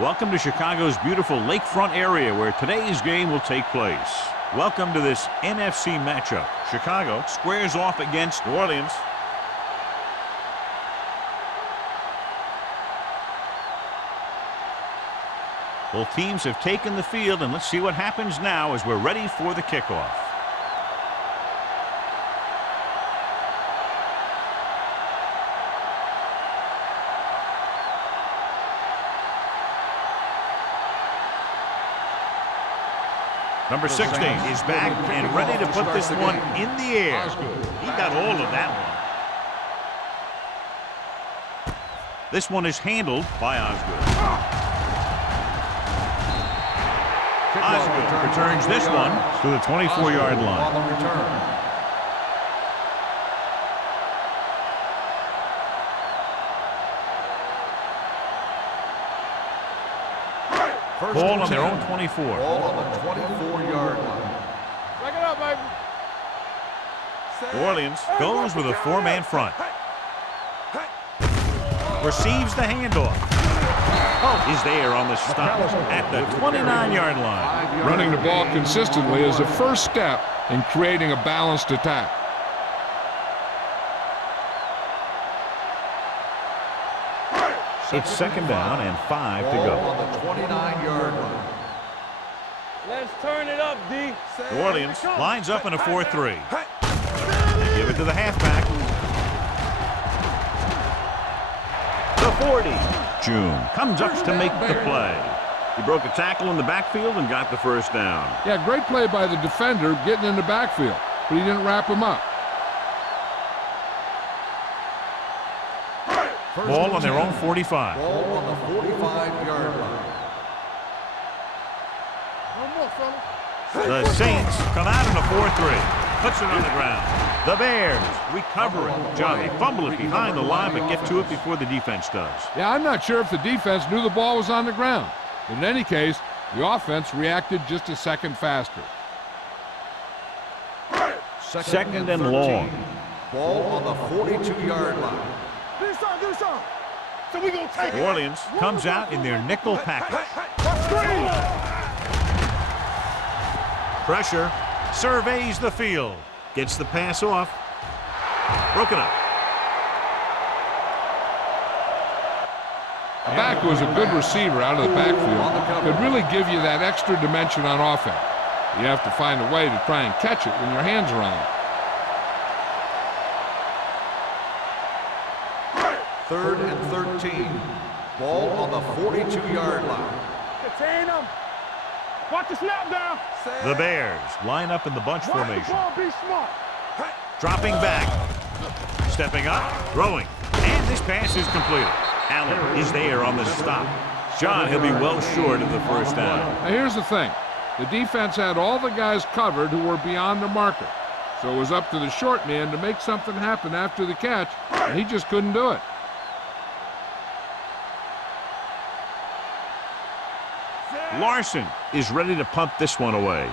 Welcome to Chicago's beautiful lakefront area where today's game will take place. Welcome to this NFC matchup. Chicago squares off against New Orleans. Both teams have taken the field, and let's see what happens now as we're ready for the kickoff. Number 16 is back and ready to put this one in the air. He got all of that one. This one is handled by Osgood. Osgood returns this one to the 24-yard line. Ball on their own 24. Ball on the 24-yard line. Back it up, baby. New Orleans goes with a four-man front. Receives the handoff. Oh, is there on the stop at the 29-yard line. Running the ball consistently is the first step in creating a balanced attack. It's second down and 5 to go. On the 29-yard line. Let's turn it up, D. New Orleans lines up in a 4-3. They give it to the halfback. The 40. June comes up to make the play. He broke a tackle in the backfield and got the first down. Yeah, great play by the defender getting in the backfield, but he didn't wrap him up. Ball on their own 45. Ball on the 45-yard line. The Saints come out in a 4-3. Puts it on the ground. The Bears recover it. John, they fumble it behind the line but get to it before the defense does. Yeah, I'm not sure if the defense knew the ball was on the ground. But in any case, the offense reacted just a second faster. Second and long. Ball on the 42-yard line. Do something. So we gonna take New Orleans comes out in their nickel package. Pressure. Surveys the field. Gets the pass off. Broken up. The back was a good receiver out of the backfield. Could really give you that extra dimension on offense. You have to find a way to try and catch it when your hands are on it. Third and 13. Ball on the 42-yard line. Detain them. Watch the snap down. The Bears line up in the bunch formation. Be smart. Dropping back. Stepping up. Throwing. And this pass is completed. Allen is there on the stop. John, he'll be well short of the first down. Now here's the thing. The defense had all the guys covered who were beyond the marker. So it was up to the short man to make something happen after the catch, and he just couldn't do it. Larson is ready to punt this one away.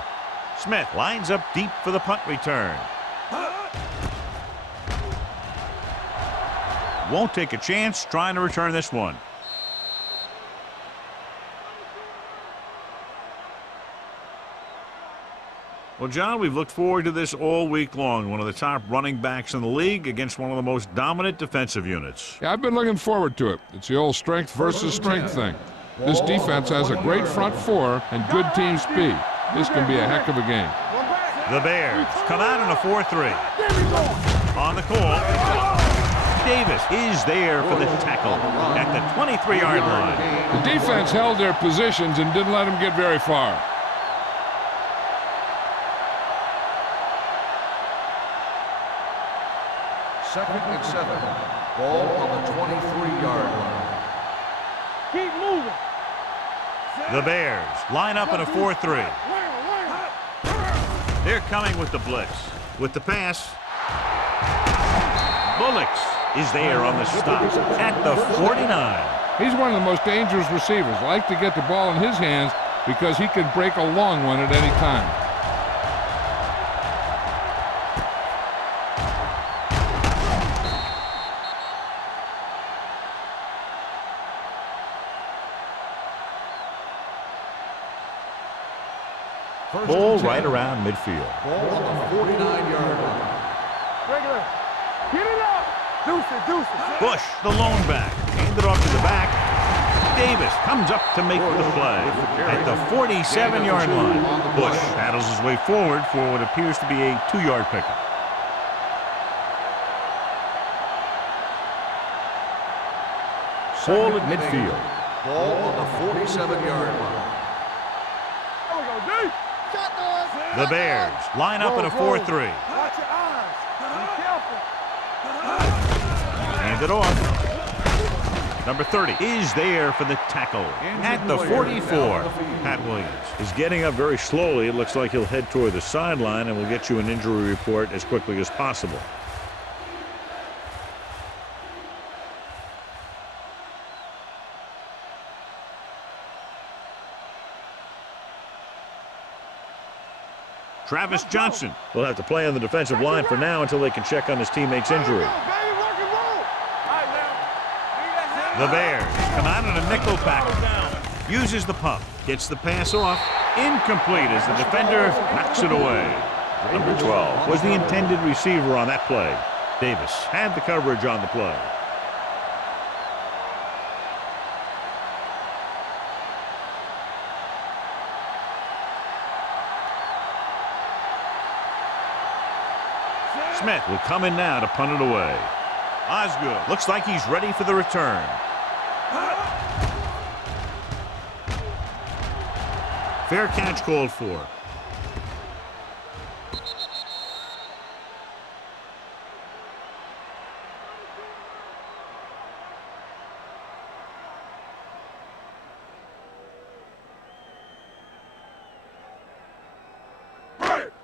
Smith lines up deep for the punt return. Won't take a chance trying to return this one. Well, John, we've looked forward to this all week long. One of the top running backs in the league against one of the most dominant defensive units. Yeah, I've been looking forward to it. It's the old strength versus strength thing. This defense has a great front four and good team speed. This can be a heck of a game. The Bears come out in a 4-3. On the call, Davis is there for the tackle at the 23-yard line. The defense held their positions and didn't let them get very far. Second and 7. Ball on the 23-yard line. Keep moving. The Bears line up in a 4-3. They're coming with the blitz. With the pass, Bullocks is there on the stop at the 49. He's one of the most dangerous receivers. Like to get the ball in his hands because he can break a long one at any time. Ball right around midfield. Ball on the 49-yard line. Regular. Get it up. Deuce it, deuce it. Bush, the lone back, handed off to the back. Davis comes up to make the play at the 47-yard line. Bush paddles his way forward for what appears to be a 2-yard pickup. Ball at midfield. Ball on the 47-yard line. There we go, D. The Bears line up in a 4-3. Watch your eyes. Be careful. Hand it off. Number 30 is there for the tackle at the 44. Pat Williams is getting up very slowly. It looks like he'll head toward the sideline, and we'll get you an injury report as quickly as possible. Travis Johnson will have to play on the defensive line for now until they can check on his teammate's injury. The Bears come out in a nickel package. Uses the pump. Gets the pass off. Incomplete as the defender knocks it away. Number 12 was the intended receiver on that play. Davis had the coverage on the play. Smith will come in now to punt it away. Osgood looks like he's ready for the return. Fair catch called for.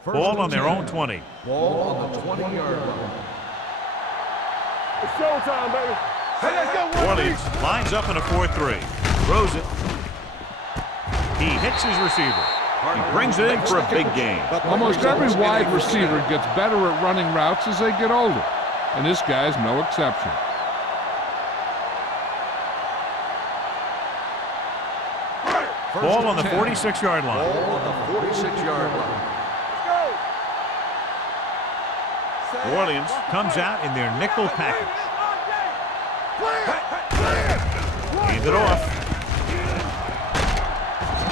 Ball on their own 20. Ball on the 20-yard line. It's showtime, baby. Hey, let's go. Orleans lines up in a 4-3. Throws it. He hits his receiver. He brings it in for a big gain. Almost every wide receiver gets better at running routes as they get older, and this guy's no exception. Ball on the 46-yard line. Ball on the 46-yard line. New Orleans comes out in their nickel package. Hand it off.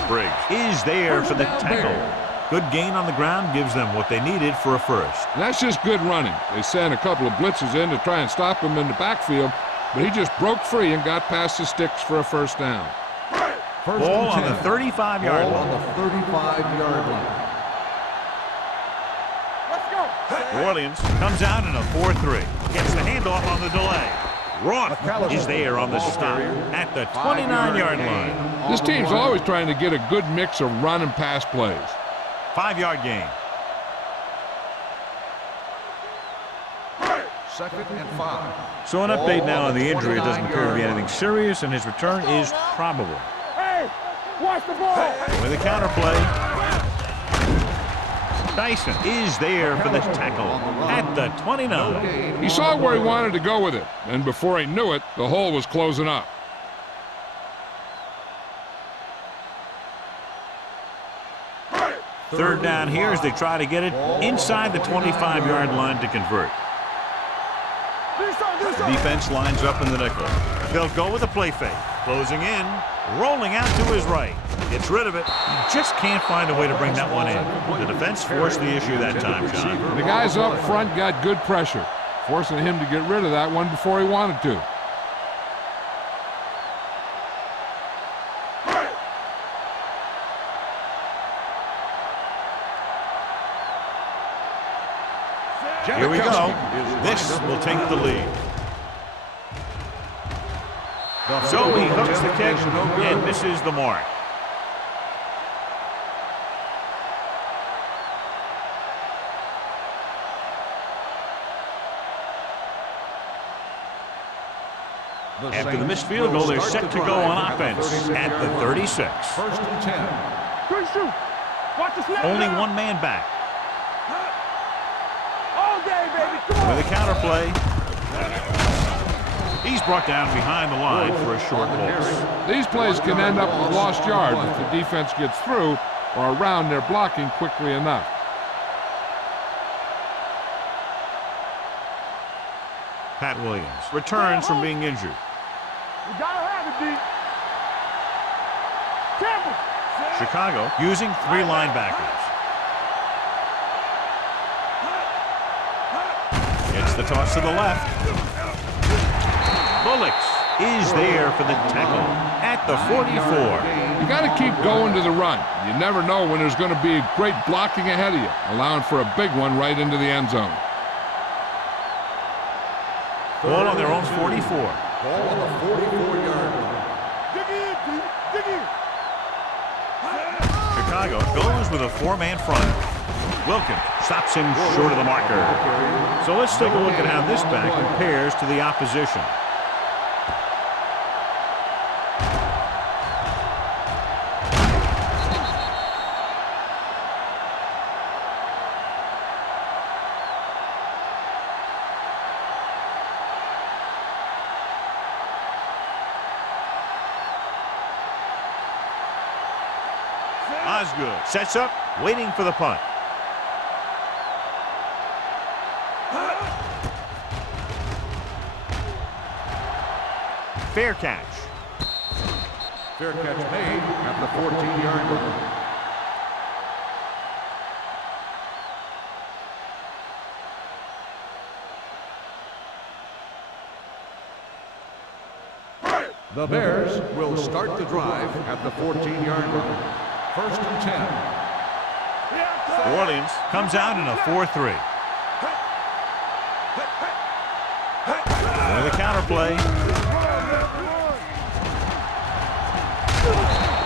Briggs is there for the tackle. Good gain on the ground gives them what they needed for a first. That's just good running. They sent a couple of blitzes in to try and stop him in the backfield, but he just broke free and got past the sticks for a first down. Ball on the 35-yard line. Ball on the 35-yard line. New Orleans comes out in a 4-3. Gets the handoff on the delay. Roth is there on the stop at the 29-yard line. This team's always trying to get a good mix of run and pass plays. 5-yard gain. Second and 5. So an update now on the injury. It doesn't appear to be anything serious, and his return is probable. Hey, watch the ball. With a counterplay. Dyson is there for the tackle at the 29. He saw where he wanted to go with it, and before he knew it, the hole was closing up. Third down here as they try to get it inside the 25-yard line to convert. Defense lines up in the nickel. They'll go with a play fake. Closing in, rolling out to his right. Gets rid of it. Just can't find a way to bring that one in. The defense forced the issue that time, John. The guys up front got good pressure, forcing him to get rid of that one before he wanted to. Here we go. This will take the lead. So he hooks the kick and misses the mark. After the missed field goal, they're set to go on offense at the 36. First and 10. Good shoot. Watch the snap. Only down. one man back. All day, baby. Come on. With a counter play. He's brought down behind the line for a short loss. These plays can end up with lost yards if the defense gets through or around their blocking quickly enough. Pat Williams returns from being injured. You gotta have it, D. Careful. Chicago using 3 linebackers. Gets the toss to the left. Bullocks is there for the tackle at the 44. You got to keep going to the run. You never know when there's going to be great blocking ahead of you, allowing for a big one right into the end zone. Ball on their own 44. Ball on the 44-yard line. Dig in, D. Dig in. Chicago goes with a 4-man front. Wilkins stops him short of the marker. So let's take a look at how this back compares to the opposition. Osgood sets up, waiting for the punt. Fair catch. Fair catch made at the 14-yard line. The Bears will start the drive at the 14-yard line. First and 10. New Orleans comes out in a 4-3. With a counter play.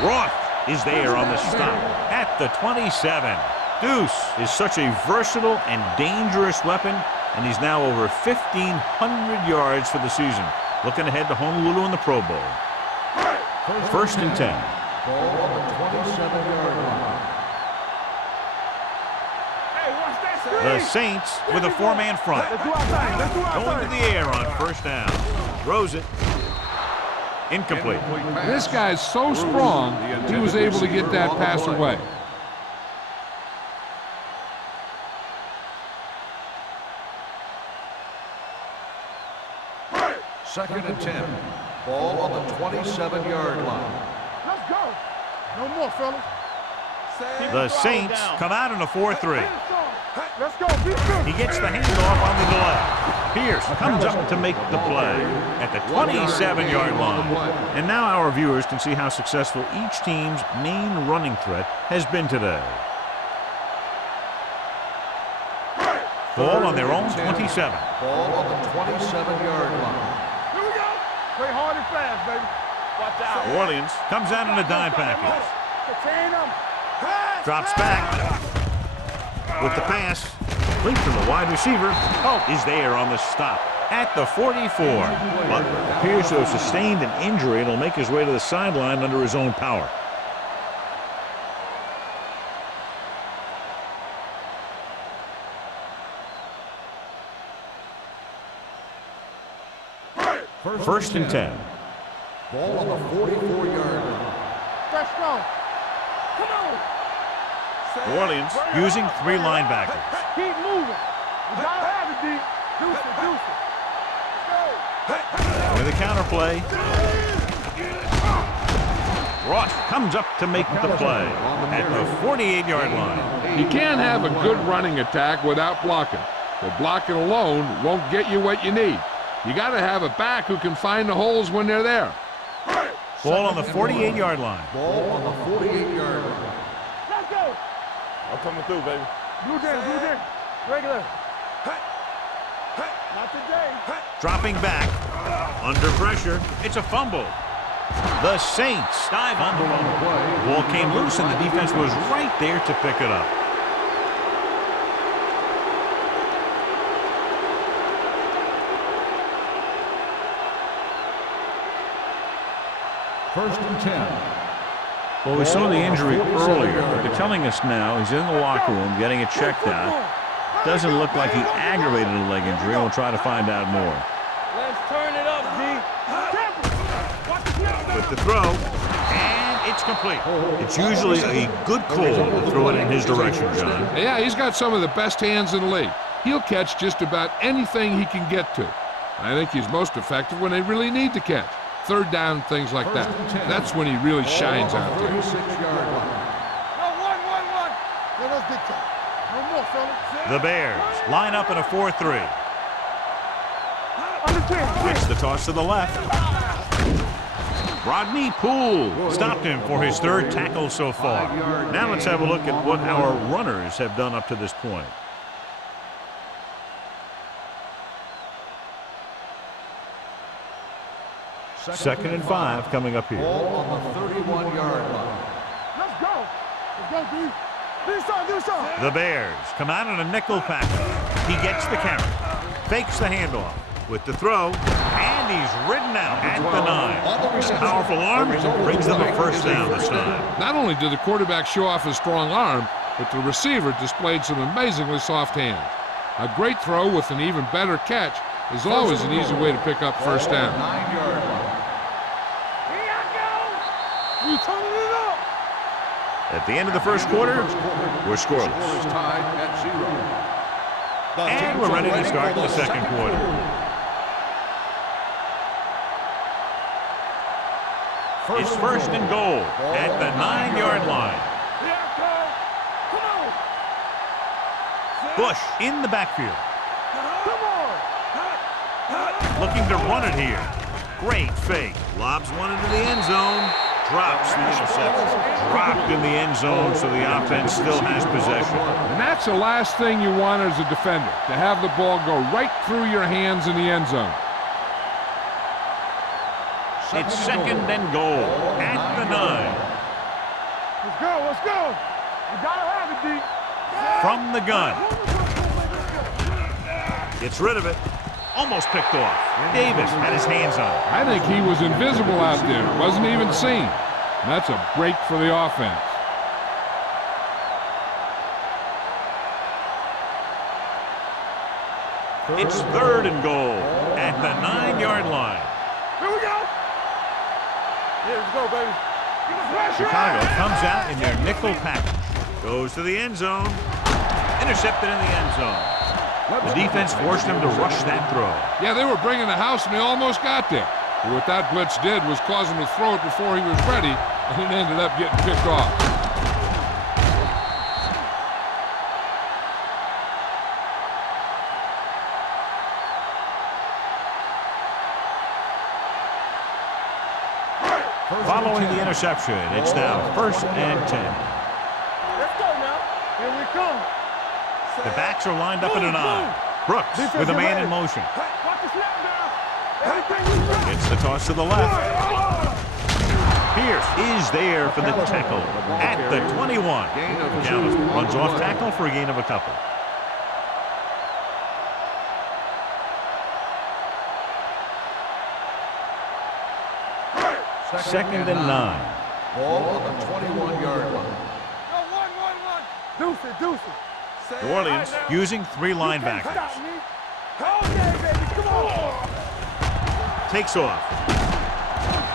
Roth is there on the stop at the 27. Deuce is such a versatile and dangerous weapon, and he's now over 1,500 yards for the season. Looking ahead to Honolulu in the Pro Bowl. First and 10. Ball on the 27-yard line. Hey, watch that screen. The Saints with a 4-man front. Let's do our thing. Let's do our Going to thing. the air on first down. Throws it. Incomplete. This guy's so strong, he was able to get that pass away. Second and 10. Ball on the 27-yard line. Let's go. No more, fellas. The Saints come out in a 4-3. Let's go. Be good. He gets the handoff on the delay. Pierce comes up to make the play at the 27-yard line. And now our viewers can see how successful each team's main running threat has been today. Ball on their own 27. Ball on the 27-yard line. Here we go. Play hard and fast, baby. Watch out. New Orleans comes out in a dime package. Contain them. Drops back with the pass. Complete from the wide receiver. Is there on the stop at the 44. But appears to have sustained an injury and will make his way to the sideline under his own power. First and 10. Ball on the 44-yard line. Let's go. Come on. New Orleans using 3 linebackers. Keep moving. You gotta have it, D. Deuce it, deuce it. Let's go. With a counter play. Ross comes up to make the play at the 48-yard line. You can't have a good running attack without blocking. But blocking alone won't get you what you need. You got to have a back who can find the holes when they're there. Ball on the 48-yard line. Ball on the 48-yard line. Let's go. I'm coming through, baby. Blue day. Regular. Not today. Dropping back. Under pressure. It's a fumble. The Saints dive on the ball. Ball came loose and the defense was right there to pick it up. First and 10. Well, we saw the injury earlier, but they're telling us now he's in the locker room getting it checked out. Doesn't look like he aggravated a leg injury, and we'll try to find out more. Let's turn it up, D. With the throw, and it's complete. It's usually a good call to throw it in his direction, John. Yeah, he's got some of the best hands in the league. He'll catch just about anything he can get to. I think he's most effective when they really need to catch. Third down, things like that. That's when he really shines out there. 36-yard line. No, that's big time. No more, fellas. The Bears line up in a 4-3. Under 10. It's the toss to the left. Rodney Poole stopped him for his third tackle so far. Now let's have a look at what our runners have done up to this point. Second and 5 coming up here. Ball on the 31-yard line. Let's go. Let's go, D. Do something. The Bears come out in a nickel package. He gets the carry, fakes the handoff with the throw, and he's ridden out at the 9. Powerful arm brings them a first down this time. Not only did the quarterback show off his strong arm, but the receiver displayed some amazingly soft hands. A great throw with an even better catch is always an easy way to pick up first down. 9-yard line. You turning it up. At the end of the first quarter, we're Score scoreless. is tied at 0. And we're ready to start the second quarter. It's first and goal at the 9-yard line. Bush in the backfield. Looking to run it here. Great fake. Lobs one into the end zone. Drops the interception. Dropped in the end zone, so the offense still has possession. And that's the last thing you want as a defender, to have the ball go right through your hands in the end zone. It's second and goal at the 9. Let's go. You gotta have it, D. From the gun. Gets rid of it. Almost picked off. Davis had his hands on it. I think he was invisible out there. Wasn't even seen. And that's a break for the offense. It's third and goal at the 9-yard line. Here we go. Yeah, let's go, baby. Chicago comes out in their nickel package. Goes to the end zone. Intercepted in the end zone. The defense forced them to rush that throw. Yeah, they were bringing the house, and they almost got there. But what that blitz did was cause him to throw it before he was ready, and it ended up getting picked off. Following the interception, it's now first and 10. Let's go now. Here we come. The backs are lined up in a 9. Brooks with a man in motion. Watch the snap now. Everything we got. It's the toss to the left. Pierce is there for the tackle at the 21. Dallas runs off tackle for a gain of a couple. Second and 9. Ball on the 21-yard line. Deuce it. New Orleans using 3 Cut linebackers. out, me. Okay, baby. Come on. Takes off.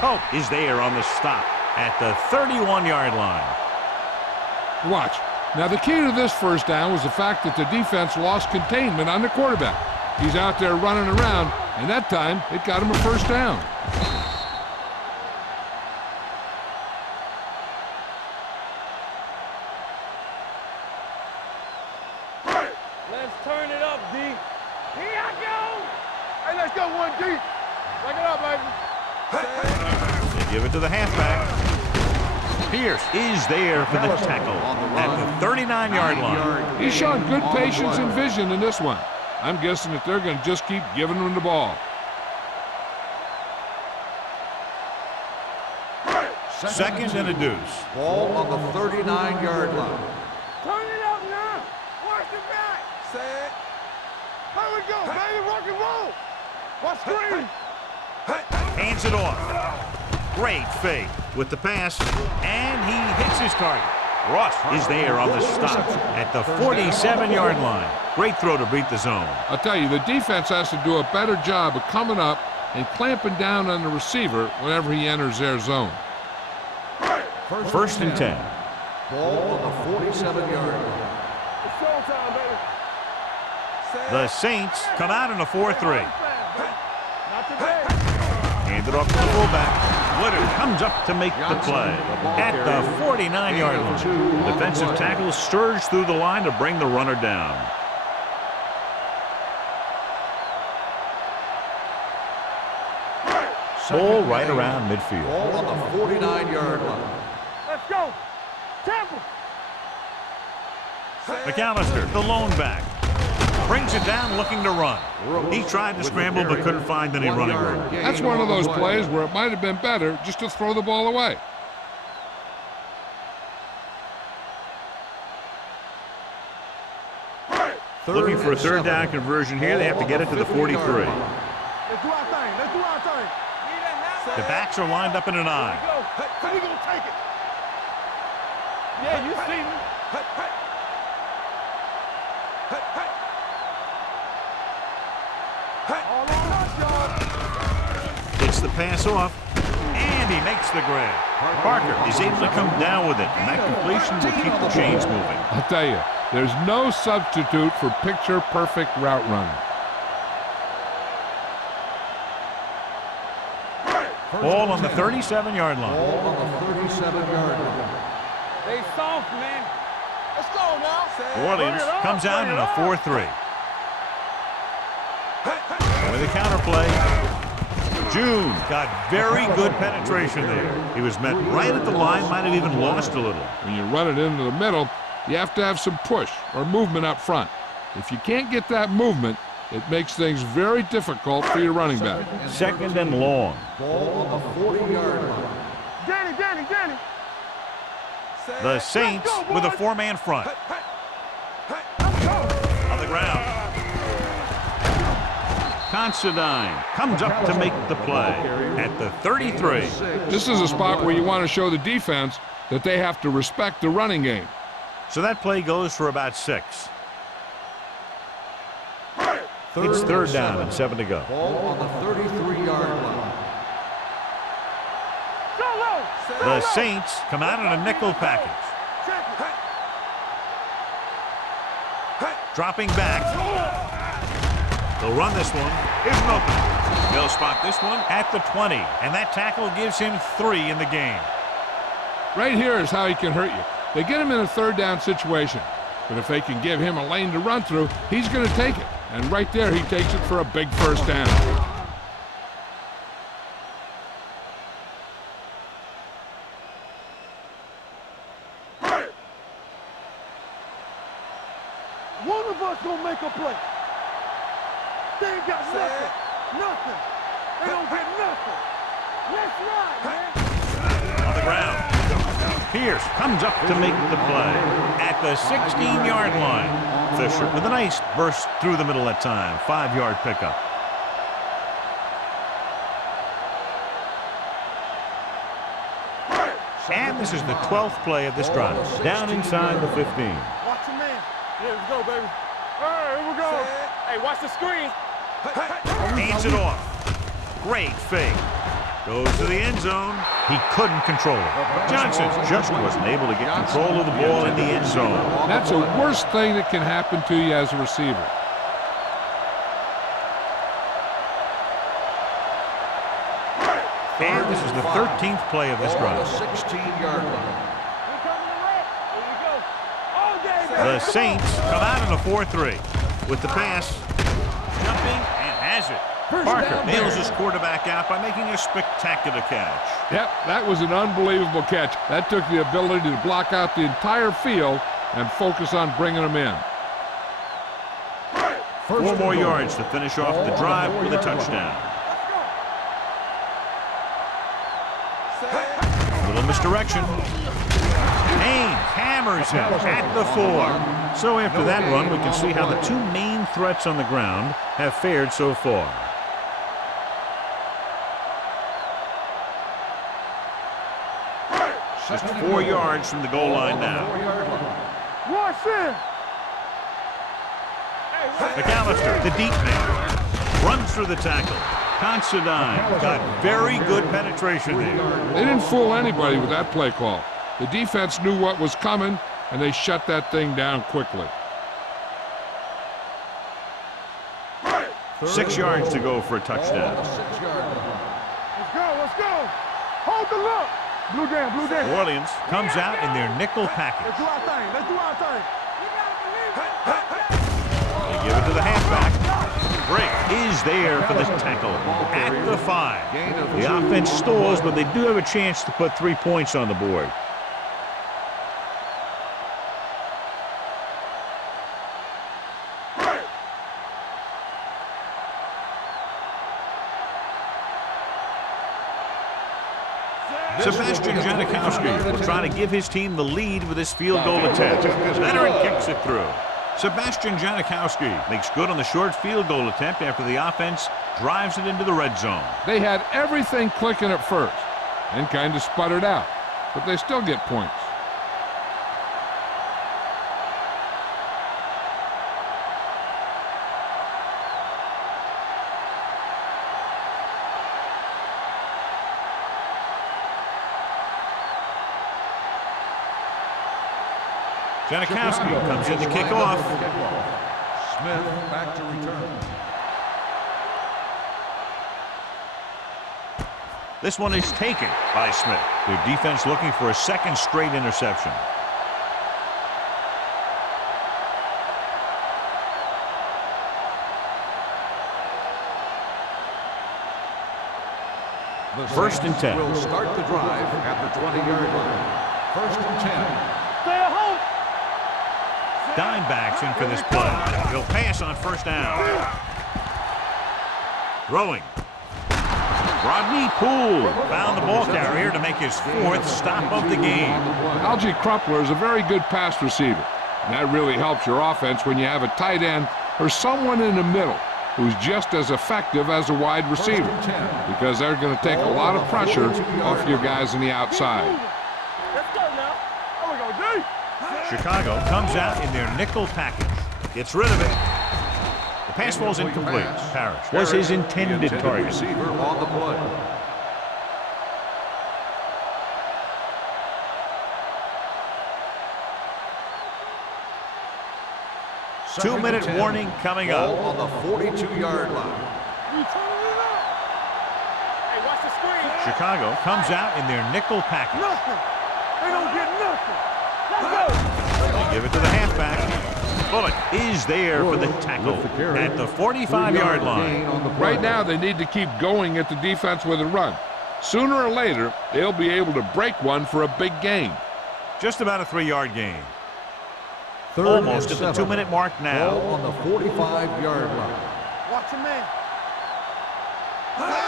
Hope is there on the stop at the 31-yard line. Watch. Now, the key to this first down was the fact that the defense lost containment on the quarterback. He's out there running around, and that time, it got him a first down. Let's turn it up, D. Here I go. Hey, let's go, 1D. Break it up, baby. They give it to the halfback. Pierce is there for the tackle at the 39-yard line. He's shown good patience and vision in this one. I'm guessing that they're going to just keep giving him the ball. Second and a deuce. Ball on the 39-yard line. Turn it up now. Watch the back. Set. Here we go, baby. Rock and roll. Watch screen. Hands it off. Great fake with the pass, and he hits his target. Ross is there on the stop at the 47-yard line. Great throw to beat the zone. I'll tell you, the defense has to do a better job of coming up and clamping down on the receiver whenever he enters their zone. First and 10. Ball on the 47-yard line. It's showtime, baby. The Saints come out in a 4-3. Not today. Handed off to the fullback. Woodard comes up to make the play at the 49-yard line. Defensive tackle surged through the line to bring the runner down. Ball right around midfield. Ball on the 49-yard line. Let's go. Temple. McAllister, the lone back, brings it down looking to run. He tried to scramble but couldn't find any running room. That's one of those plays where it might have been better just to throw the ball away. Looking for a third down conversion here. They have to get it to the 43. Let's do our thing. Let's do our thing. The backs are lined up in an eye. Go. We gonna take it. Yeah, you see me. All on us, y'all. Gets the pass off, and he makes the grab. Parker is able to come down with it, and that completion will keep the chains moving. I'll tell you, there's no substitute for picture-perfect route running. Ball on the 37-yard line. Ball on the 37-yard line. They soft, man. Let's go now. New Orleans comes out in a 4-3. With a counter play, June got very good penetration there. He was met right at the line, might have even lost a little. When you run it into the middle, you have to have some push or movement up front. If you can't get that movement, it makes things very difficult for your running back. Second and long. Ball on the 40-yard line. Danny. The Saints with a four-man front. On the ground. Considine comes up to make the play at the 33. This is a spot where you want to show the defense that they have to respect the running game. So that play goes for about 6. It's third down and 7 to go. Ball on the 33-yard line. The Saints come out in a nickel package. Dropping back. They'll run this one. Here's an opening. They'll spot this one at the 20. And that tackle gives him 3 in the game. Right here is how he can hurt you. They get him in a third down situation. But if they can give him a lane to run through, he's going to take it. And right there, he takes it for a big first down. One of us gonna make a play. They ain't got nothing. Nothing. They don't get nothing. Let's ride, man. On the ground. Pierce comes up to make the play at the 16-yard line. Fisher with a nice burst through the middle that time. 5-yard pickup. And this is the 12th play of this drive. Down inside the 15. Watch your man. Yeah, let's go, baby. All right, here we go. Hey, watch the screen. Hands it off. Great fake. Goes to the end zone. He couldn't control it. Johnson just wasn't able to get control of the ball in the end zone. That's the worst thing that can happen to you as a receiver. And this is the 13th play of this Ball on the drive. 16-yard line. We coming to wreck. Here we go. All day, baby. The Saints come out in a 4-3 with the pass. Jumping and has it. Parker nails his quarterback out by making a spectacular catch. Yep, that was an unbelievable catch. That took the ability to block out the entire field and focus on bringing them in. 4 more yards to finish off the drive with a touchdown. A little misdirection. Haynes hammers him at the 4. So after that run, we can see how the 2 main threats on the ground have fared so far. Just 4 yards from the goal line now. Watch in. McAllister, the deep man, runs through the tackle. Considine got very good penetration there. They didn't fool anybody with that play call. The defense knew what was coming, and they shut that thing down quickly. 6 yards to go for a touchdown. Let's go, let's go. Hold the look. Blue down, blue down. New Orleans comes out in their nickel package. Let's do our thing, let's do our thing. They give it to the halfback. Break is there for the tackle at the 5. The offense stalls, but they do have a chance to put 3 points on the board. Sebastian Janikowski will try to give his team the lead with this field goal attempt. Veteran kicks it through. Sebastian Janikowski makes good on the short field goal attempt after the offense drives it into the red zone. They had everything clicking at first and kind of sputtered out, but they still get points. Janikowski comes in to kick off. Smith back to return. This one is taken by Smith. Their defense looking for a second straight interception. First and 10. Will start the drive at the 20-yard line. First and 10. Stay at home. Dime backs in for this play. He'll pass on first down. Throwing. Rodney Poole found the ball carrier to make his 4th stop of the game. Algie Crumpler is a very good pass receiver, and that really helps your offense when you have a tight end or someone in the middle who's just as effective as a wide receiver, because they're going to take a lot of pressure off your guys on the outside. Let's go now. There we go, D. Chicago comes out in their nickel package. Gets rid of it. The pass falls incomplete. Parrish was his intended target. Receiver on the play. Two-minute warning coming up. On the 42-yard line. We turning it up. Hey, watch the screen. Chicago comes out in their nickel package. Nothing. They don't get nothing. Let's go. They give it to the halfback. Bullock is there for the tackle at the 45-yard line. Right now, they need to keep going at the defense with a run. Sooner or later, they'll be able to break one for a big gain. Just about a 3-yard gain. Almost at the 2-minute mark now. On the 45-yard line. Watch your man.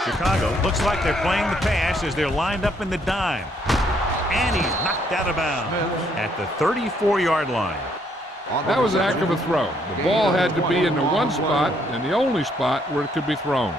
Chicago looks like they're playing the pass as they're lined up in the dime. And he's knocked out of bounds at the 34-yard line. That was a heck of a throw. The ball had to be in the one spot and the only spot where it could be thrown.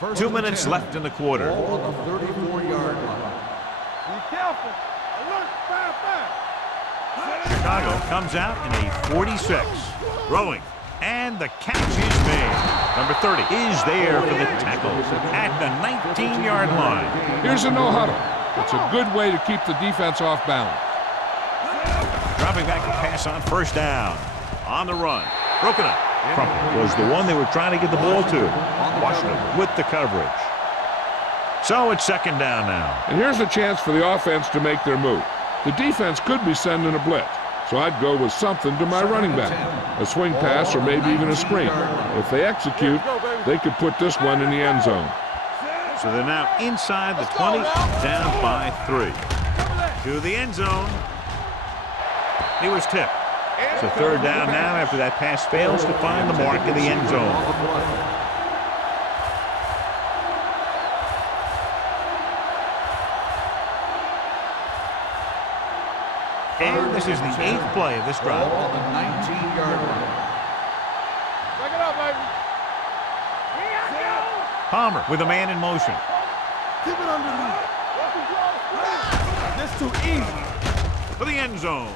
First 2 and minutes 10. left in the quarter. Ball on the 34-yard line. Be careful. Alert. Fire. Chicago comes out in a 46. Throwing. And the catch is made. Number 30 is there for the tackle at the 19-yard line. Here's a no huddle. It's a good way to keep the defense off balance. Dropping back to pass on first down. On the run. Broken up. Crumpler was the one they were trying to get the ball to. Washington with the coverage. So it's second down now. And here's a chance for the offense to make their move. The defense could be sending a blitz, so I'd go with something to my running back. A swing pass or maybe even a screen. If they execute, they could put this one in the end zone. So they're now inside the 20, down by 3. To the end zone. He was tipped. So third down now after that pass fails to find the mark in the end zone. And this is the 8th play of this drive. Ball on the 19-yard line. Back it up, baby. Palmer with a man in motion. Keep it underneath. This too easy. For the end zone.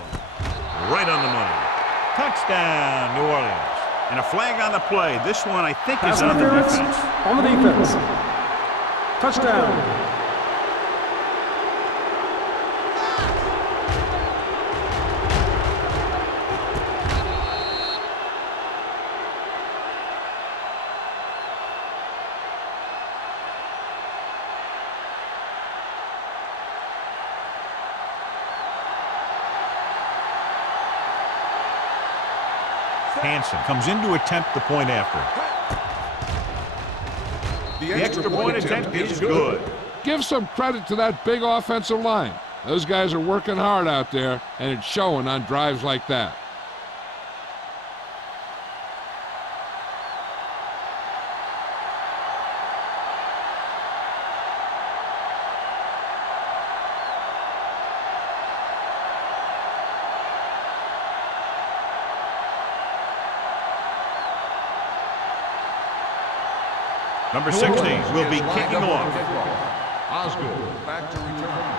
Right on the money. Touchdown, New Orleans. And a flag on the play. This one, I think, is on the defense. On the defense. Touchdown. Hansen comes in to attempt the point after. The extra point attempt is good. Give some credit to that big offensive line. Those guys are working hard out there, and it's showing on drives like that. Number 16 will be kicking off. Osgood back to return.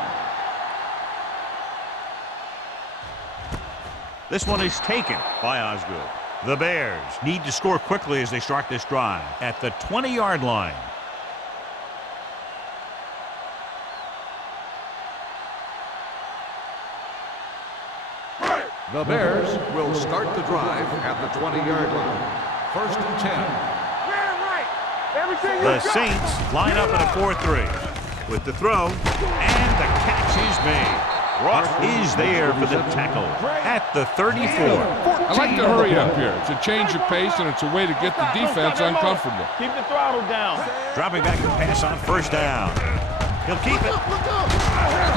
This one is taken by Osgood. The Bears need to score quickly as they start this drive at the 20-yard line. The Bears will start the drive at the 20-yard line. 1st and 10. The Saints line up in a 4-3 with the throw, and the catch is made. Ross is there for the tackle at the 34. I like to hurry up here. It's a change of pace, and it's a way to get the defense uncomfortable. Keep the throttle down. Dropping back to pass on 1st down. He'll keep it.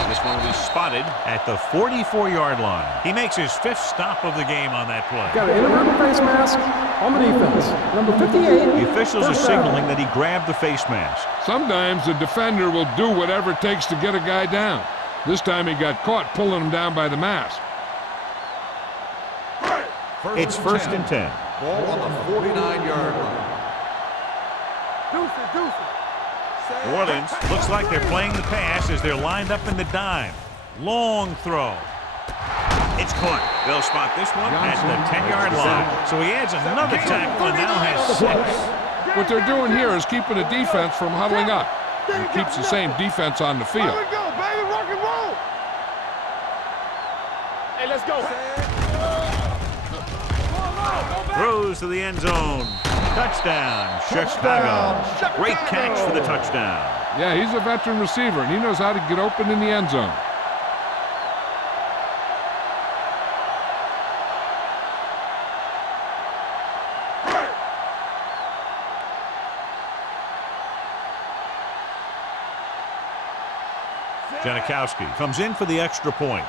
This one will be spotted at the 44-yard line. He makes his 5th stop of the game on that play. Got an inadvertent face mask on the defense. Number 58. The officials are signaling that he grabbed the face mask. Sometimes the defender will do whatever it takes to get a guy down. This time he got caught pulling him down by the mask. It's 1st and 10. Ball on the 49-yard line. Deuce it. New Orleans looks like they're playing the pass as they're lined up in the dime. Long throw. It's caught. They'll spot this one at the 10-yard line. So he adds another tackle and now has 6. What they're doing here is keeping the defense from huddling up. It keeps the same defense on the field. Here we go, baby. Rock and roll. Hey, let's go. Throws to the end zone. Touchdown, Chicago. Great catch for the touchdown. Yeah, he's a veteran receiver, and he knows how to get open in the end zone. Janikowski comes in for the extra point.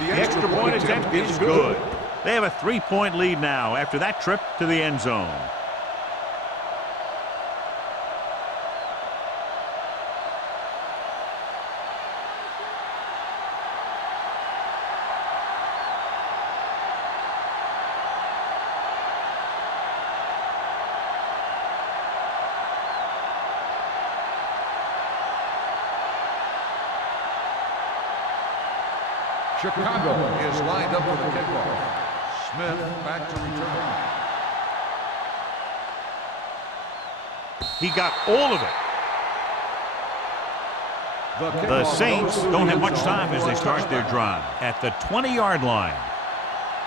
The extra point attempt is good. They have a 3-point lead now after that trip to the end zone. Chicago is lined up for the kickoff. Smith back to return. He got all of it. The Saints don't have much time as they start their drive at the 20-yard line.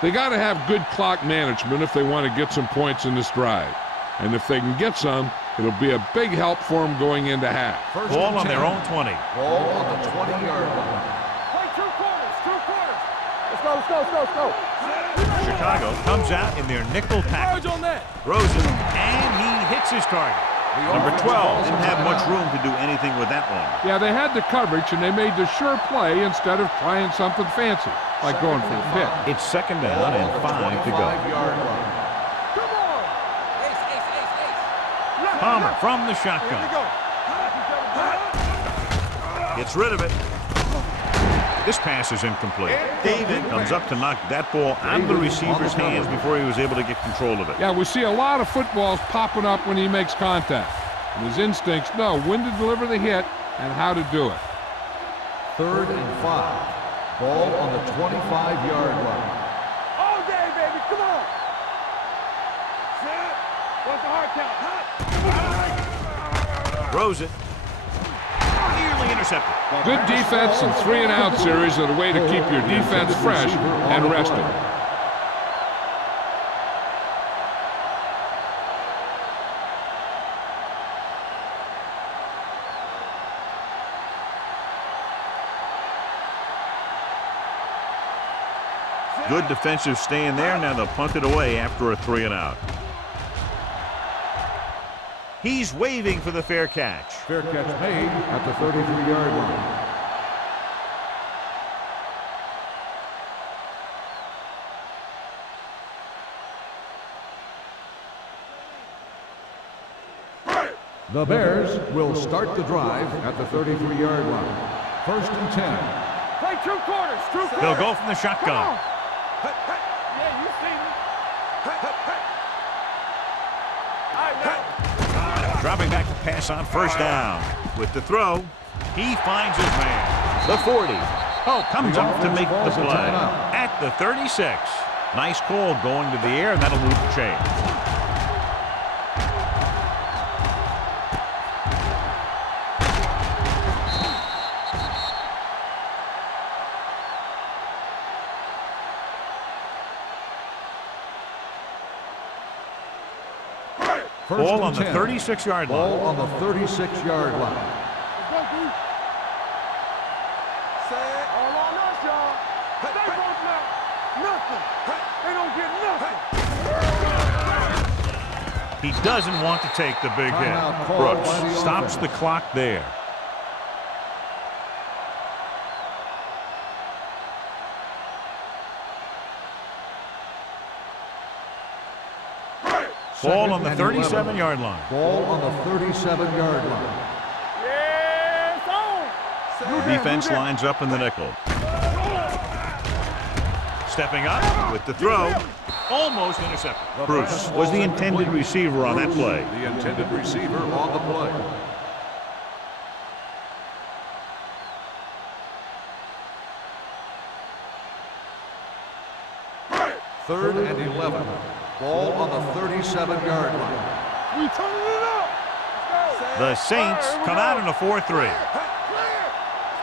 They got to have good clock management if they want to get some points in this drive. And if they can get some, it'll be a big help for them going into half. Ball on their own 20. Ball on the 20-yard line. Play 2 quarters. Let's go. Chicago comes out in their nickel package. Throws it, and he hits his target. Number 12 didn't have much room to do anything with that one. Yeah, they had the coverage, and they made the sure play instead of trying something fancy, like going for the pick. It's 2nd down and 5 to go. Palmer from the shotgun. Gets rid of it. This pass is incomplete. David comes up to knock that ball out of the receiver's hands before he was able to get control of it. Yeah, we see a lot of footballs popping up when he makes contact. And his instincts know when to deliver the hit and how to do it. 3rd and 5. Ball on the 25-yard line. All day, baby. Come on. What's the hard count? Throws it. Nearly intercepted. Good defense and 3-and-out series are the way to keep your defense fresh and rested. Good defensive stand there. Now they'll punt it away after a 3-and-out. He's waving for the fair catch. Fair catch made at the 33-yard line. The Bears will start the drive at the 33-yard line. 1st and 10. Play 2 quarters. 2 quarters. They'll go from the shotgun. Come on. Yeah, you see me. All right, now. Dropping back to pass on 1st down. With the throw, he finds his man. The 40. Oh, comes up to make the play. At the 36. Nice call going to the air, and that'll move the chain. Ball on the 36-yard line. Ball on the 36-yard line. Let's go, D. All on us, y'all. They won't know nothing. They don't get nothing. He doesn't want to take the big hit. Timeout called by the Brooks stops the offense. clock there. Ball on the 37-yard line. Ball on the 37-yard line. Yes, on. The defense lines up in the nickel. Stepping up with the throw. Almost intercepted. Bruce was the intended receiver on that play. The intended receiver on the play. Third and 11. Ball on the 37-yard line. We turning it up. The Saints come out in a 4-3. Clear.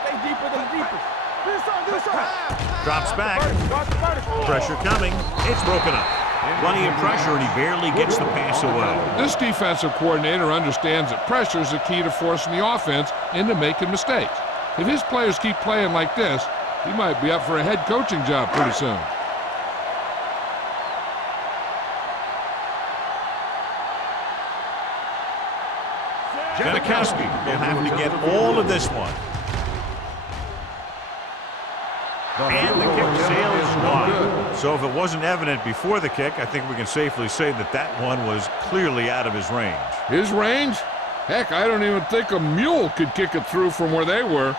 Stay deeper than deepest. This side. Drops back. Pressure coming. It's broken up. Plenty of pressure, and he barely gets the pass away. This defensive coordinator understands that pressure is the key to forcing the offense into making mistakes. If his players keep playing like this, he might be up for a head coaching job pretty soon. Janikowski will have to get all of this one. And the kick sails wide. So if it wasn't evident before the kick, I think we can safely say that that one was clearly out of his range. His range? Heck, I don't even think a mule could kick it through from where they were.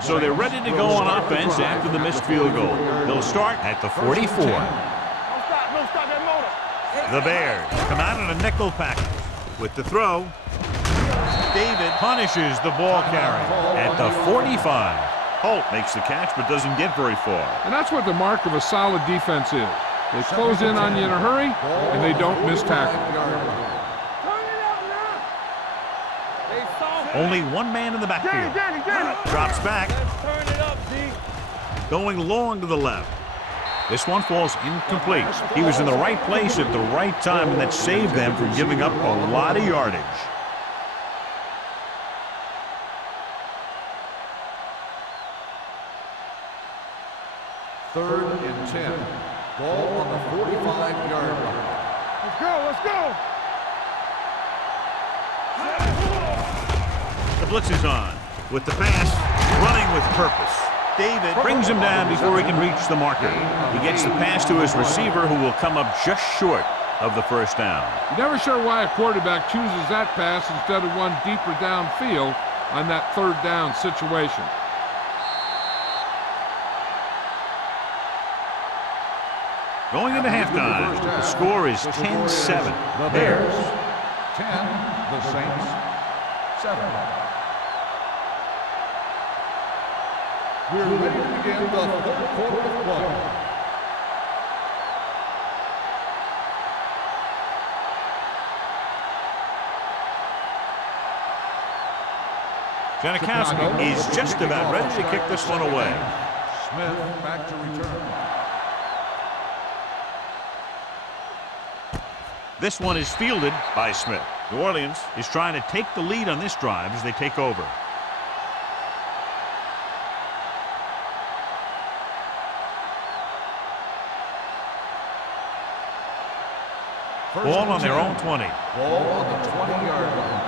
So they're ready to go on offense after the missed field goal. They'll start at the 44. Don't stop that motor. The Bears come out in a nickel package. With the throw, David punishes the ball carrier at the 45. Holt makes the catch but doesn't get very far. And that's what the mark of a solid defense is. They close in on you in a hurry, and they don't miss tackle. Turn it up now. They soft. Only one man in the backfield. Danny. Drops back, Let's turn it up, D. going long to the left. This one falls incomplete. He was in the right place at the right time, and that saved them from giving up a lot of yardage. Third and 10. Ball on the 45-yard line. Let's go. The blitz is on. With the pass, running with purpose. David brings him down before he can reach the marker. He gets the pass to his receiver, who will come up just short of the first down. You're never sure why a quarterback chooses that pass instead of one deeper downfield, on that third down situation. Going into halftime, the score is 10-7. The Bears, 10. The Saints, 7. We're ready to begin the third quarter of play. Janikowski is just about ready to kick this one away. Smith back to return. This one is fielded by Smith. New Orleans is trying to take the lead on this drive as they take over. Ball on their own 20. Ball on the 20-yard line.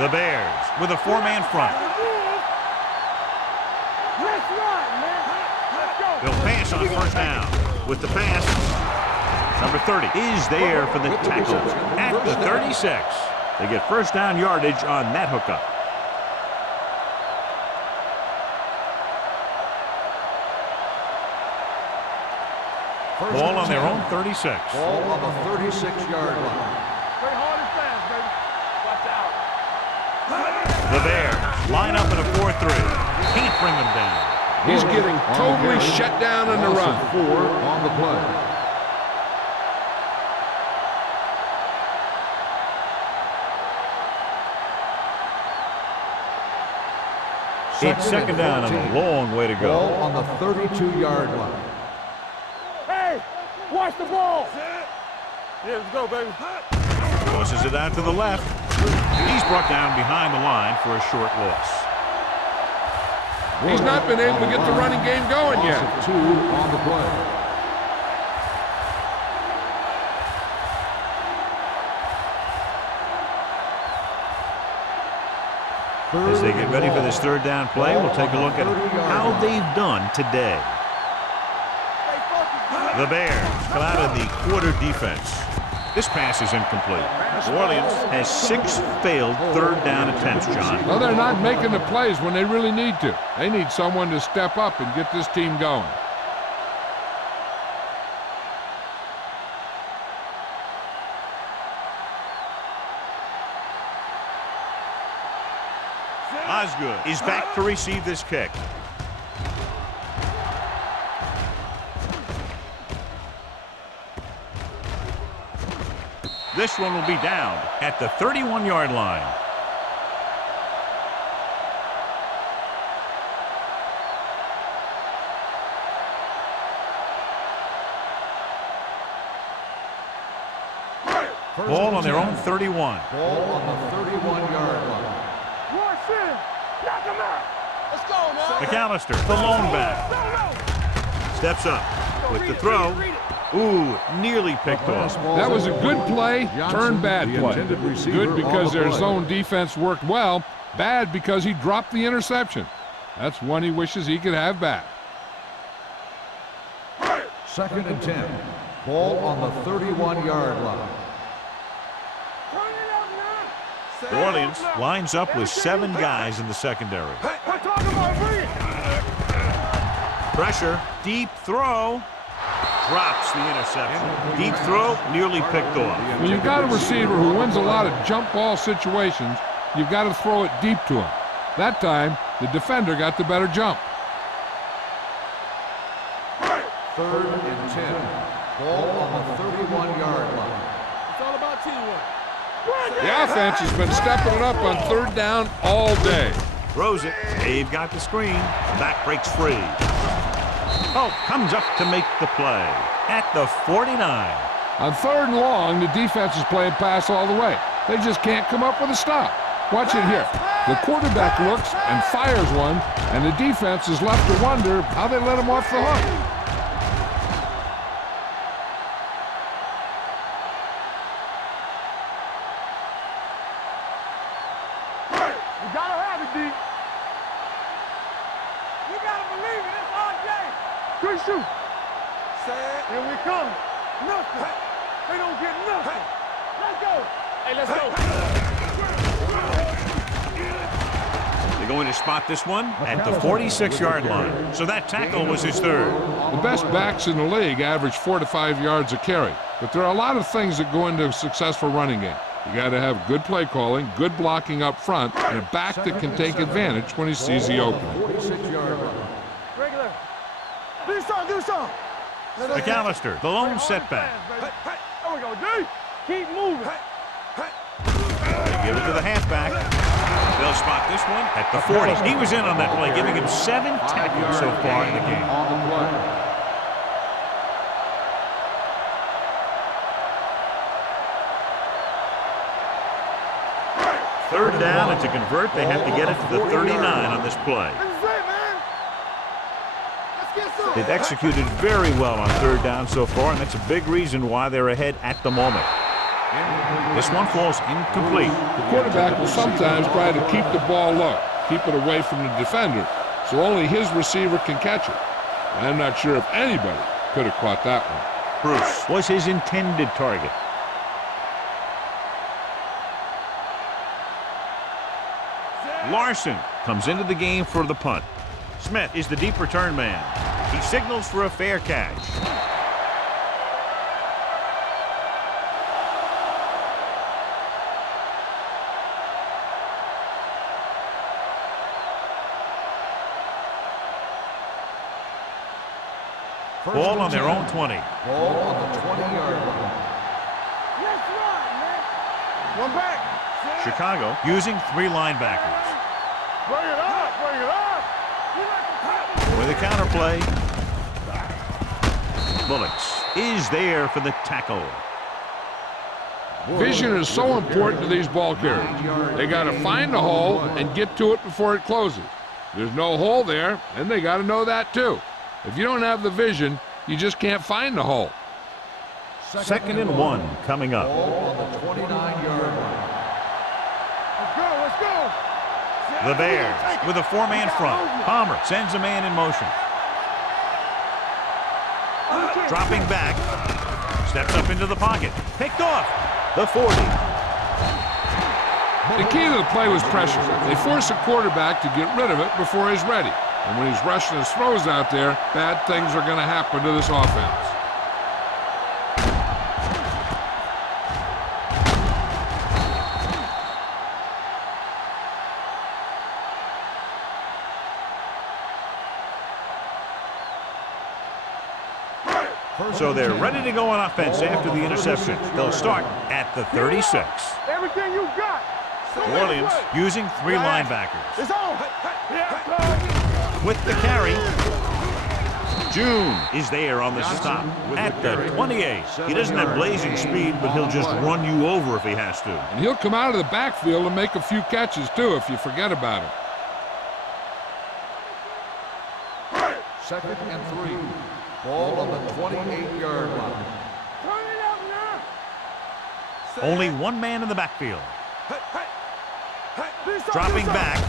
The Bears with a four-man front. Let's run, man. Let's go. They'll pass on first down. With the pass, number 30 is there for the tackle at the 36. They get first down yardage on that hookup. Ball on their own 36. Ball on the 36-yard line. Play hard and fast, baby. Watch out. The Bears line up in a 4-3. Can't bring them down. He's getting totally shut down in the run. 4 on the play. It's second down and a long way to Ball go. on the 32-yard line. Hey, watch the ball. Yeah, let's go, baby. Tosses it out to the left. He's brought down behind the line for a short loss. He's not been able to get the running game going yet. Loss of 2 on the play. As they get ready for this third down play, we'll take a look at how they've done today. The Bears come out of the quarter defense. This pass is incomplete. New Orleans has 6 failed third down attempts, John. Well, they're not making the plays when they really need to. They need someone to step up and get this team going. Osgood is back to receive this kick. This one will be down at the 31-yard line. Ball on their own 31. Ball on the 31-yard line. Rush in. Knock him out. Let's go, man. McAllister, the lone back. Steps up with the throw. Ooh, nearly picked off. That was a good play, turned bad play. Good because their zone defense worked well. Bad because he dropped the interception. That's one he wishes he could have back. 2nd and 10. Ball on the 31-yard line. New Orleans lines up with 7 guys in the secondary. Pressure, deep throw. Drops the interception. Deep throw, nearly picked off. When you've got a receiver who wins a lot of jump ball situations, you've got to throw it deep to him. That time, the defender got the better jump. 3rd and 10. Ball on the 31-yard line. It's all about teamwork. The offense has been stepping it up on third down all day. Throws it. They've got the screen. The back breaks free. Oh, comes up to make the play at the 49. On 3rd and long, the defense is playing pass all the way. They just can't come up with a stop. Watch it here. The quarterback looks and fires one, and the defense is left to wonder how they let him off the hook. You gotta have it, D. You gotta believe it. It's our game. Good shoot. Here we come. Nothing. They don't get nothing. Let's go. Hey, let's go. They're going to spot this one at the 46-yard line. So that tackle was his third. The best backs in the league average 4 to 5 yards a carry. But there are a lot of things that go into a successful running game. You got to have good play calling, good blocking up front, and a back that can take advantage when he sees the opening. Regular. Do something. McAllister, the lone setback. There we go, D. Keep moving. They give it to the halfback. They'll spot this one at the 40. He was in on that play, giving him 7 tackles so far in the game. Third down, and to convert, they have to get it to the 39 on this play. They've executed very well on third down so far, and that's a big reason why they're ahead at the moment. This one falls incomplete. The quarterback will sometimes try to keep the ball low, keep it away from the defender, so only his receiver can catch it. I'm not sure if anybody could have caught that one. Bruce was his intended target. Larson comes into the game for the punt. Smith is the deep return man. He signals for a fair catch. Ball on their own 20. Ball on the 20-yard line. Let's run, man. One back. Chicago using 3 linebackers. Bring it up. With a counterplay. Bullocks is there for the tackle. Vision is so important to these ball carriers. They got to find the hole and get to it before it closes. There's no hole there, and they got to know that too. If you don't have the vision, you just can't find the hole. Second and 1 coming up. Ball on the 29-yard line. Let's go. The Bears with a 4-man front. Palmer sends a man in motion. Dropping back. Steps up into the pocket. Picked off. The 40. The key to the play was pressure. They force a quarterback to get rid of it before he's ready. And when he's rushing his throws out there, bad things are going to happen to this offense. So they're ready to go on offense after the interception. They'll start at the 36. Everything you got. Williams using 3 linebackers. It's on. With the carry, June is there on the stop at the 28. He doesn't have blazing speed, but he'll just run you over if he has to. And he'll come out of the backfield and make a few catches too if you forget about him. Second and 3. Ball on the 28-yard line. Turn it up now. Only 1 man in the backfield. Dropping back.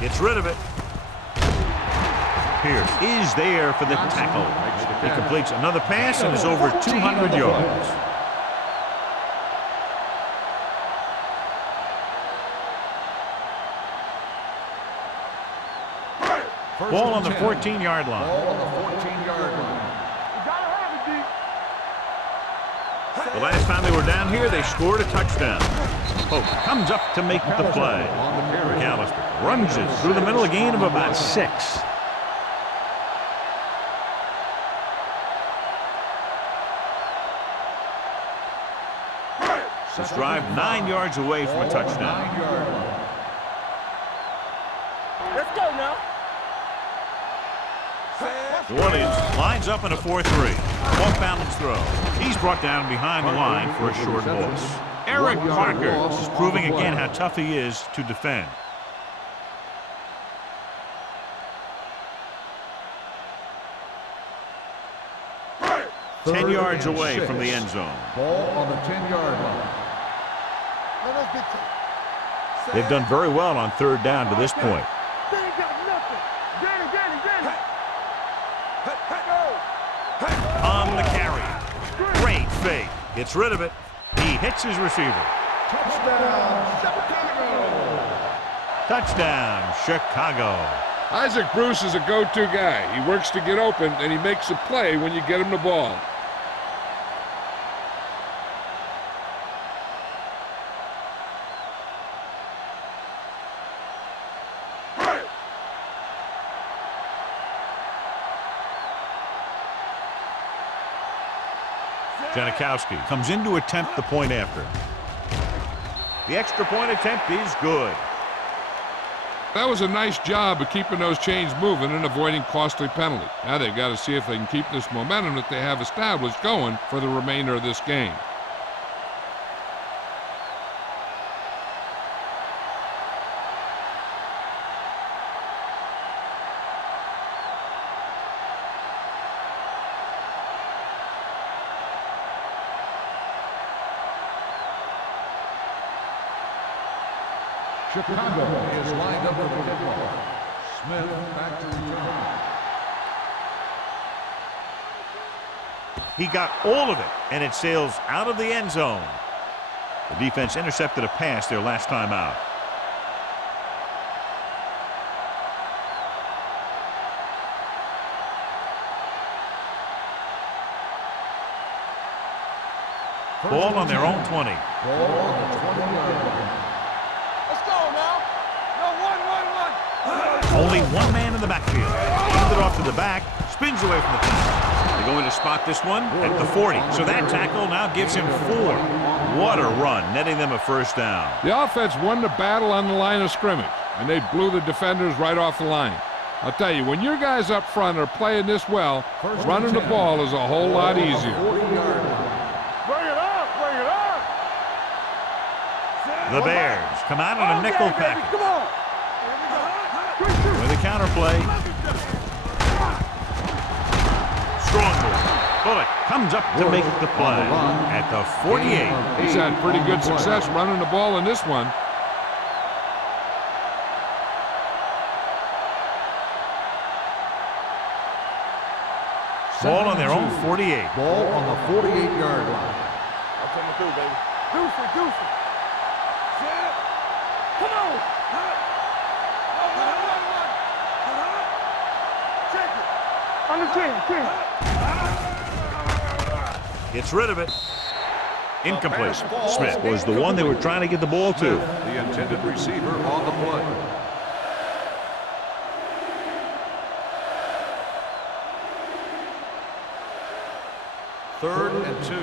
Gets rid of it. Pierce is there for the tackle. He completes another pass and is over 200 yards. Ball on the 14-yard line. Ball on the 14-yard line. You gotta have it, D. The last time they were down here, they scored a touchdown. Pope comes up to make the play. McAllister runs it through the middle, a gain of about 6. This drive 9 yards away from a touchdown. 9-yard line. Let's go now. Williams lines up in a 4-3. Off balance throw. He's brought down behind the line for a short loss. Eric Parker is proving again how tough he is to defend. Third 10 yards and away 6. from the end zone. Ball on the 10-yard line. They've done very well on third down to this point. They ain't got nothing. Danny. On the carry. Great fake. Gets rid of it. He hits his receiver. Touchdown, Chicago. Touchdown, Chicago. Isaac Bruce is a go-to guy. He works to get open, and he makes a play when you get him the ball. Janikowski comes in to attempt the point after. The extra point attempt is good. That was a nice job of keeping those chains moving and avoiding costly penalties. Now they've got to see if they can keep this momentum that they have established going for the remainder of this game. Chicago is lined up with the kickoff. Smith back to return. He got all of it, and it sails out of the end zone. The defense intercepted a pass their last time out. Ball on their own 20. Ball on the 20-yard line. Let's go now. No, one. Only one man in the backfield. Hands it off to the back, spins away from the tackle. They're going to spot this one at the 40. So that tackle now gives him 4. What a run, netting them a first down. The offense won the battle on the line of scrimmage, and they blew the defenders right off the line. I'll tell you, when your guys up front are playing this well, running the ball is a whole lot easier. 40-yard line. Bring it up, bring it up. The Bears come out on a nickel package. Come on. With a counterplay. Strong move. Bullock comes up to make the play at the 48. He's had pretty good success running the ball in this one. Ball on their own 48. Ball on the 48-yard line. I'll come through, baby. Deuce it. Come on. Check it. On the 10. Gets rid of it. Incomplete. Smith was the one they were trying to get the ball to. The intended receiver on the play. Third and 2.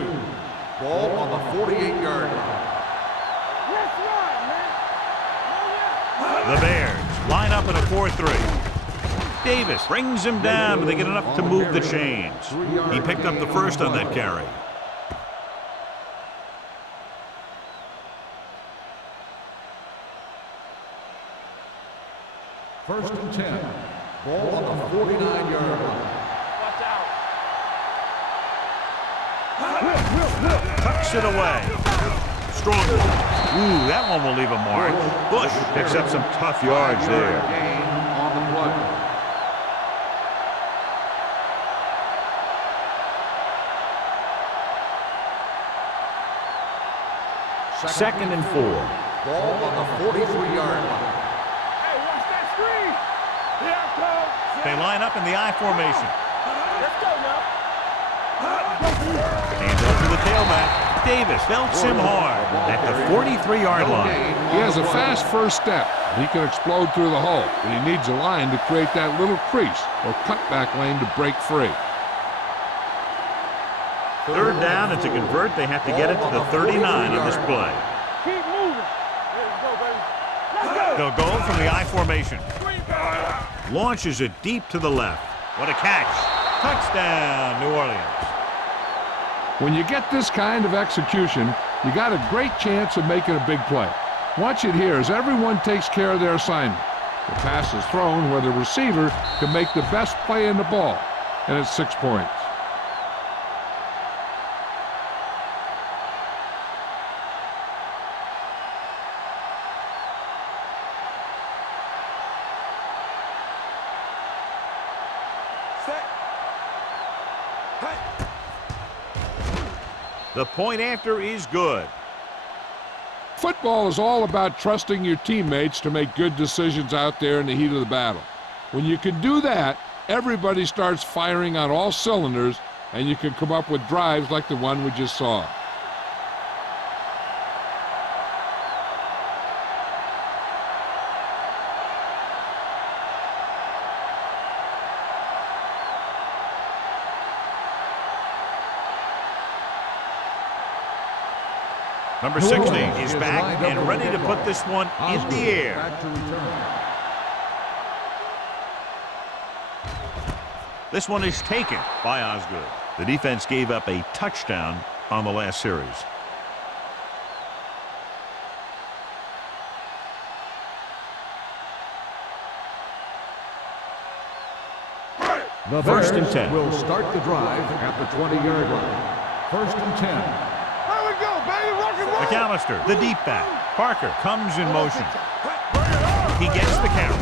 Ball on the 48-yard line. Let's run, man. Oh, yeah. The Bears line up in a 4-3. Davis brings him down, but they get enough to move the chains. He picked up the first on that carry. First and 10. Ball on the 49-yard line. Watch out. Tucks it away. Strong. Ooh, that one will leave a mark. Bush picks up some tough yards there. Gain on the play. Second and 4. Ball on the 43-yard line. Hey, watch that screen. Here I come. They line up in the I formation. Let's go now. Hands off to the tailback. Davis belts him hard at the 43-yard line. He has a fast first step. He can explode through the hole, but he needs a line to create that little crease or cutback lane to break free. Third down, and to convert, they have to get it to the 39 on this play. Keep moving. Let's go, baby. Let's go. They'll go from the I formation. Launches it deep to the left. What a catch. Touchdown, New Orleans. When you get this kind of execution, you got a great chance of making a big play. Watch it here as everyone takes care of their assignment. The pass is thrown where the receiver can make the best play in the ball, and it's 6 points. The point after is good. Football is all about trusting your teammates to make good decisions out there in the heat of the battle. When you can do that, everybody starts firing on all cylinders, and you can come up with drives like the one we just saw. Number 60 is back and ready to put this one in the air. This one is taken by Osgood. The defense gave up a touchdown on the last series. The First and Bears 10. will start the drive at the 20-yard line. First and 10. There we go, baby. Rock and roll. McAllister, the deep back. Parker comes in motion. He gets the carry.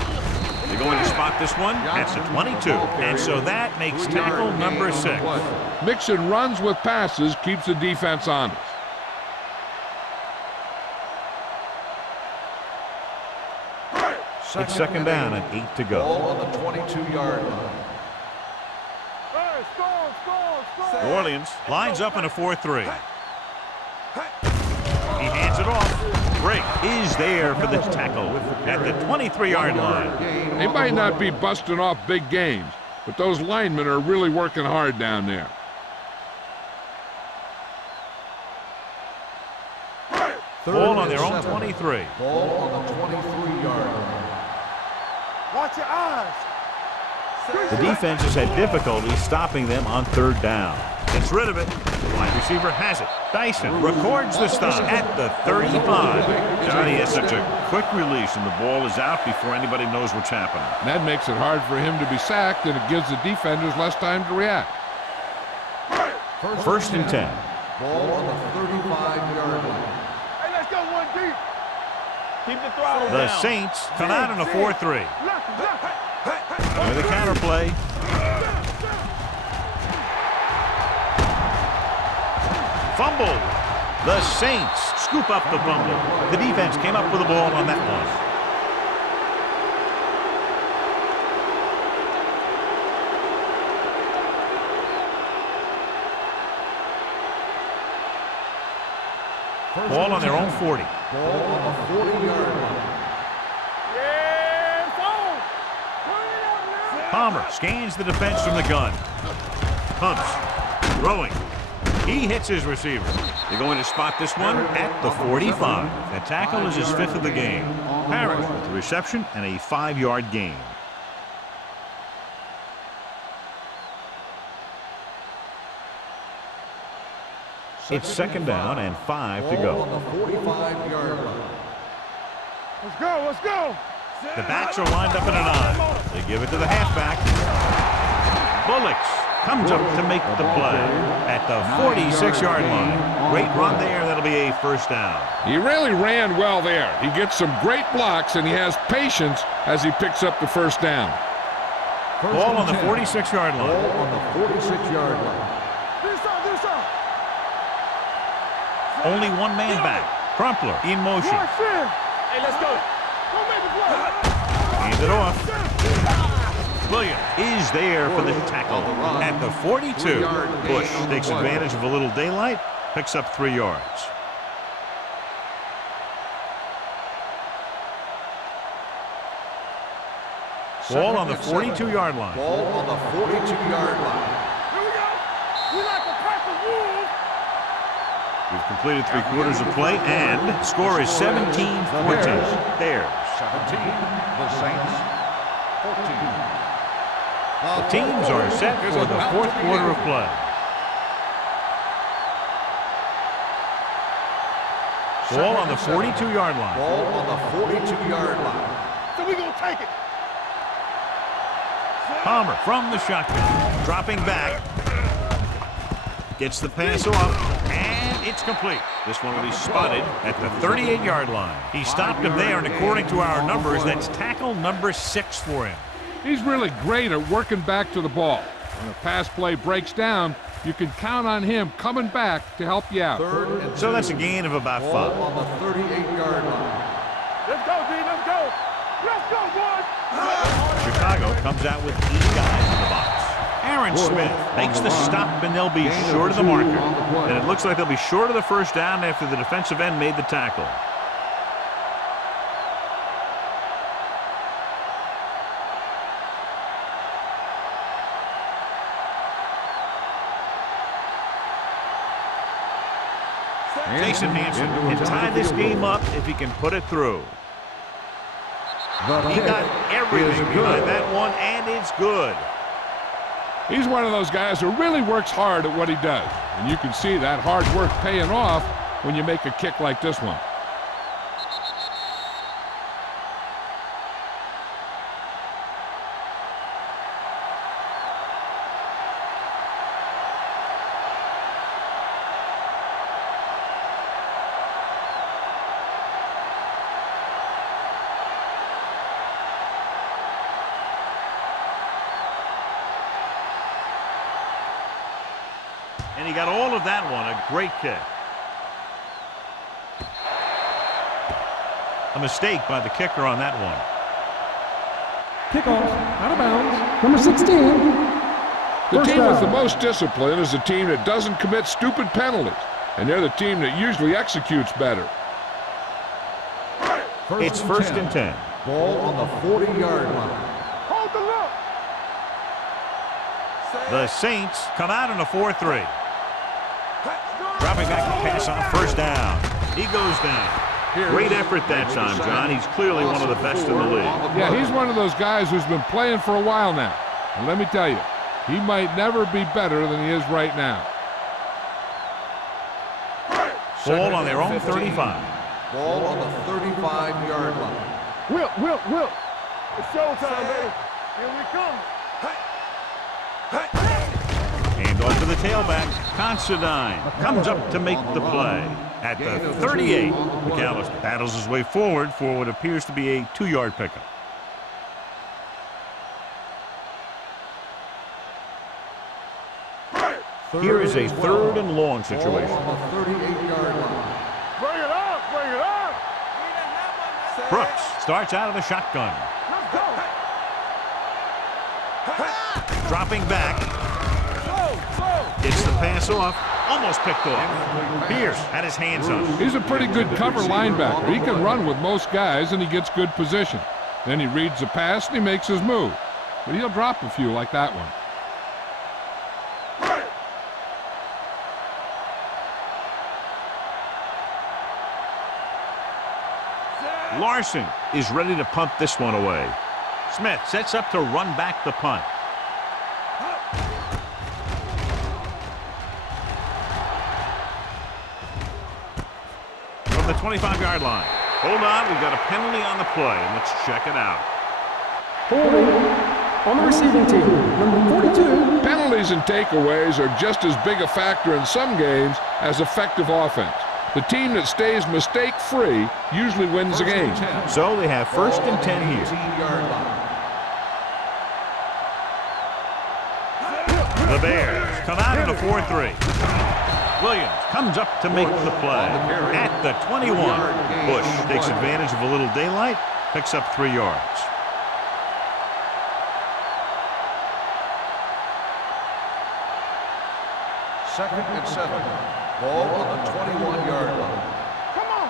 They're going to spot this one at the 22. And so that makes tackle number 6. Mixing runs with passes keeps the defense honest. It's second down and 8 to go. Ball on the 22-yard line. Hey, score. New Orleans lines up in a 4-3. He hands it off. Break is there for the tackle at the 23-yard line. They might not be busting off big games, but those linemen are really working hard down there. Ball on their own 23. Ball on the 23-yard line. Watch your eyes. The defense has had difficulty stopping them on third down. Gets rid of it. The wide receiver has it. Dyson records the stop at the 35. Johnny has such a quick release, and the ball is out before anybody knows what's happening. And that makes it hard for him to be sacked, and it gives the defenders less time to react. First and 10. Ball on the 35-yard line. Hey, let's go one deep. Keep the throttle The down. Saints come out in a 4-3. With a counterplay. Fumble. The Saints scoop up the fumble. The defense came up with the ball on that one. Ball on their own 40. Ball on the 40-yard line. Yeah, phone. Turn it up now. Palmer scans the defense from the gun. Pumps. Throwing. He hits his receiver. They're going to spot this one at the 45. The tackle is his 5th of the game. Harris with the reception and a 5-yard gain. It's second down and 5 to Ball on go. the 45-yard line. Let's go. The backs are lined up in an I. They give it to the halfback. Bullocks comes up to make the play at the 46-yard line. Great run there. That'll be a first down. He really ran well there. He gets some great blocks, and he has patience as he picks up the first down. Ball on the 46-yard line. Ball on the 46-yard line. This up. Only one man back. Crumpler in motion. Hey, let's go. Go make the play. Hands it off. Williams is there for the tackle at the 42. Bush takes advantage of a little daylight, picks up 3 yards. Ball on the 42-yard line. Ball on the 42-yard line. Here we go. We like a pack of wolves. We've completed 3 quarters of play, and the score is 17-14. Bears. 17, the Saints, 14. The teams are set for the 4th quarter of play. Ball on the 42-yard line. Ball on the 42-yard line. So we gonna take it. Palmer from the shotgun, dropping back, gets the pass off, and it's complete. This one will be spotted at the 38-yard line. He stopped him there, and according to our numbers, that's tackle number 6 for him. He's really great at working back to the ball. When a pass play breaks down, you can count on him coming back to help you out. So that's a gain of about 5. Ball on the 38-yard line. Let's go, D. Let's go. Let's go, boys. Chicago comes out with 8 guys in the box. Aaron Smith makes the stop, and they'll be short of the marker. And it looks like they'll be short of the first down after the defensive end made the tackle. Jason Hansen can tie this game up if he can put it through. He got everything behind that one, and it's good. He's one of those guys who really works hard at what he does. And you can see that hard work paying off when you make a kick like this one. And he got all of that one. A great kick. A mistake by the kicker on that one. Kickoff, out of bounds, number 16. The First team with the down. most discipline is the team that doesn't commit stupid penalties. And they're the team that usually executes better. It's first and 10. Ball on the 40-yard line. Hold the look. The Saints come out in a 4-3. Dropping back to pass on first down. He goes down. Great effort that time, John. He's clearly one of the best in the league. Yeah, he's one of those guys who's been playing for a while now. And let me tell you, he might never be better than he is right now. Ball on their own 35. Ball on the 35-yard line. Whip. It's showtime, baby. Here we come. Hand off to the tailback. Considine comes up to make the play. At the 38, McAllister battles his way forward for what appears to be a 2-yard pickup. Here is a 3rd and long situation. Ball on the 38-yard line. Bring it up. Bring it up. Brooks starts out of the shotgun. Let's go. Dropping back. Gets the pass off. Almost picked off. Pierce had his hands up. He's a pretty good cover linebacker. He can run with most guys, and he gets good position. Then he reads the pass, and he makes his move. But he'll drop a few like that one. Larson is ready to punt this one away. Smith sets up to run back the punt. From the 25-yard line. Hold on, we've got a penalty on the play, and let's check it out. Holding on the receiving team, number 42. Penalties and takeaways are just as big a factor in some games as effective offense. The team that stays mistake-free usually wins the game. So they have first and 10 here. 18-yard line. The Bears come out in a 4-3. Williams comes up to make the play at the 21. Bush takes advantage of a little daylight, picks up 3 yards. Second and 7. Ball on the 21-yard line. Come on.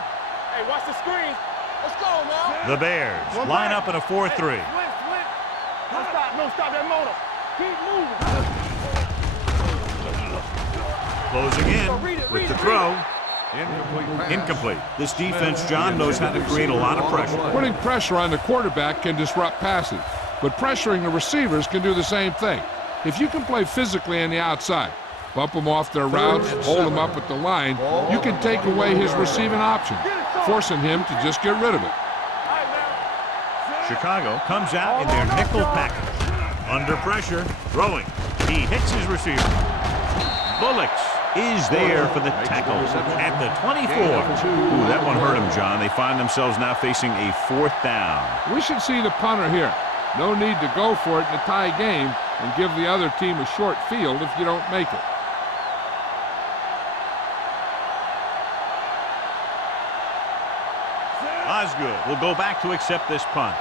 Hey, watch the screen. Let's go, now. The Bears line up in a 4-3. Swing. Don't stop that motor. Keep moving. Closing in with the throw. Incomplete. This defense, John, knows how to create a lot of pressure. Putting pressure on the quarterback can disrupt passes, but pressuring the receivers can do the same thing. If you can play physically on the outside, bump them off their routes, hold them up at the line, you can take away his receiving option, forcing him to just get rid of it. Chicago comes out in their nickel package. Under pressure, throwing. He hits his receiver. Bullocks is there for the tackle at the 24. Ooh, that one hurt him, John. They find themselves now facing a 4th down. We should see the punter here. No need to go for it in a tie game. and give the other team a short field if you don't make it. Osgood will go back to accept this punt.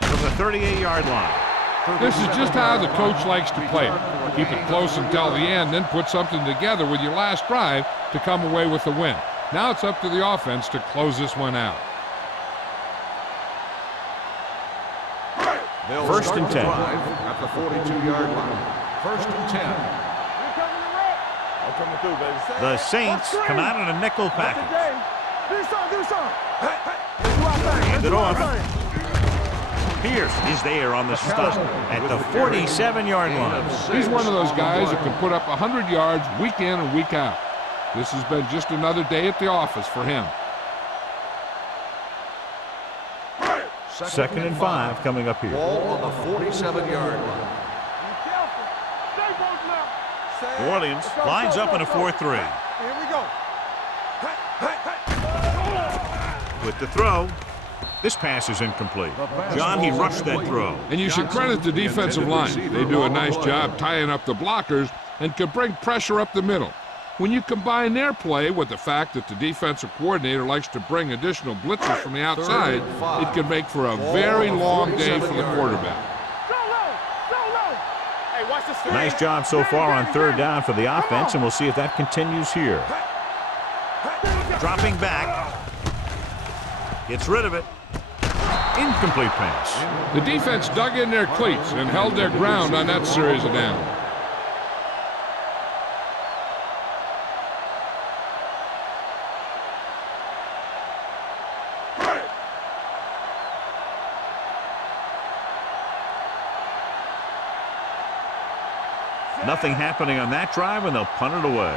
From the 38-yard line. This is just how the coach likes to play it. Keep it close until the end, then put something together with your last drive to come away with the win. Now it's up to the offense to close this one out. They'll First and 10. At the 42-yard line. First and 10. I'm coming through, baby. The Saints come out in a nickel package. Do something. Hand it off. Pierce is there on the stop at the 47-yard line. He's one of those guys that can put up 100 yards week in and week out. This has been just another day at the office for him. Second and 5 coming up here. Ball on the 47-yard line. New Orleans lines up in a 4-3. Here we go. With the throw, this pass is incomplete. John, he rushed that throw. And you should credit the defensive line. They do a nice job tying up the blockers and can bring pressure up the middle. When you combine their play with the fact that the defensive coordinator likes to bring additional blitzers from the outside, it can make for a very long day for the quarterback. Hey, watch the screen. Nice job so far on third down for the offense, and we'll see if that continues here. Dropping back. Gets rid of it. Incomplete pass. The defense dug in their cleats and held their ground on that series of downs. Nothing happening on that drive, and they'll punt it away.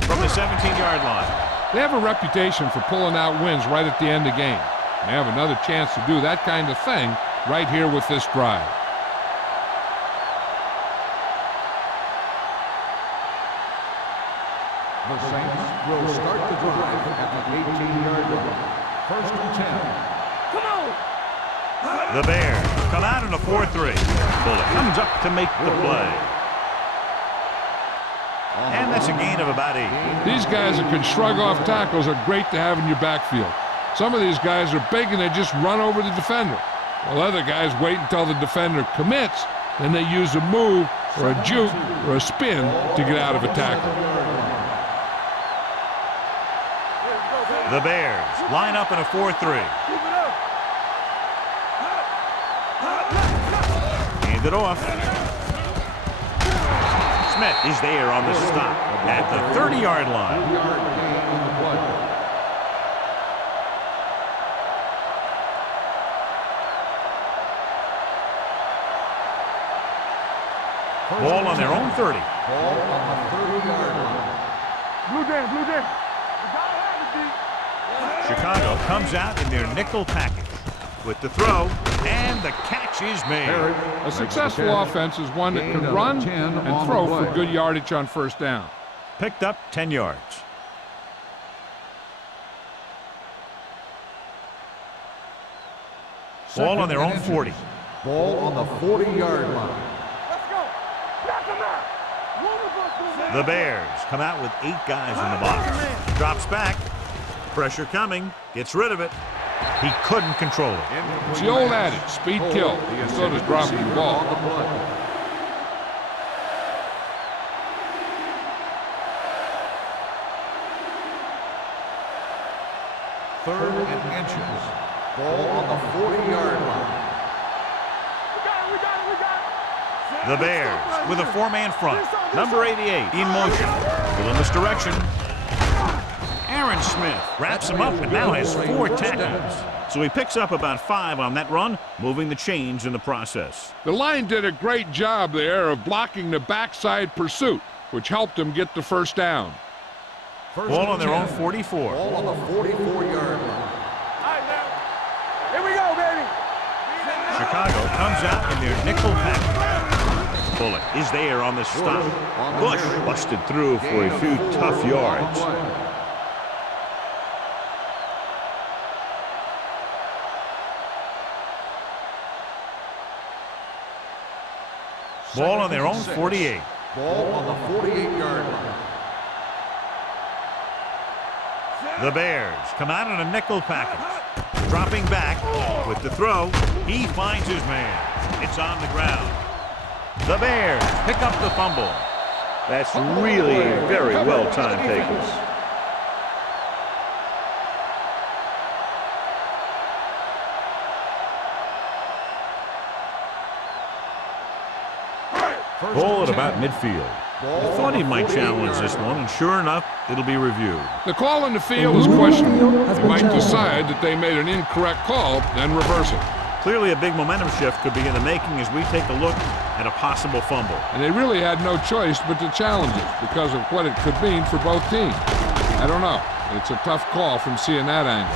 From the 17-yard line. They have a reputation for pulling out wins right at the end of the game. They have another chance to do that kind of thing right here with this drive. The Saints will start the drive at the 18-yard line. First and 10. Come on. The Bears come out in a 4-3. Bullock comes up to make the play. And that's a gain of about 8. These guys that can shrug off tackles are great to have in your backfield. Some of these guys are big and they just run over the defender. While other guys wait until the defender commits, then they use a move or a juke or a spin to get out of a tackle. The Bears line up in a 4-3. Hand it off. Smith is there on the stop at the 30-yard line. Ball on their own 30. Ball on the 30-yard line. Blue Jay. Chicago comes out in their nickel package with the throw, and the catch is made. A successful offense is one that can run and throw for good yardage on first down. Picked up 10 yards. Ball on their own 40. Ball on the 40-yard line. Let's go. Knock him out. One of us will make The Bears come out with 8 guys in the box. Drops back. Pressure coming. Gets rid of it. He couldn't control it. It's the old adage, speed kills, and so does dropping the ball. Third and inches. Ball on the 40-yard line. We got it. The Bears with a 4-man front. Number 88 in motion. Pull in this direction. Aaron Smith wraps him up and now has 4 tackles. So he picks up about 5 on that run, moving the chains in the process. The line did a great job there of blocking the backside pursuit, which helped them get the first down. Ball on their own 44. Ball on the 44-yard line. All right, now. Here we go, baby. Chicago comes out in their nickel package. Bullock is there on the stop. Bush busted through for a few tough yards. Ball on their own 48. Ball on the 48-yard line. The Bears come out in a nickel package. Dropping back with the throw. He finds his man. It's on the ground. The Bears pick up the fumble. That's really very well-timed tackles. Ball at about midfield. I thought he might challenge this one, and sure enough, it'll be reviewed. The call on the field is questionable. They might decide that they made an incorrect call and reverse it. Clearly a big momentum shift could be in the making as we take a look at a possible fumble. And they really had no choice but to challenge it because of what it could mean for both teams. I don't know. It's a tough call from seeing that angle.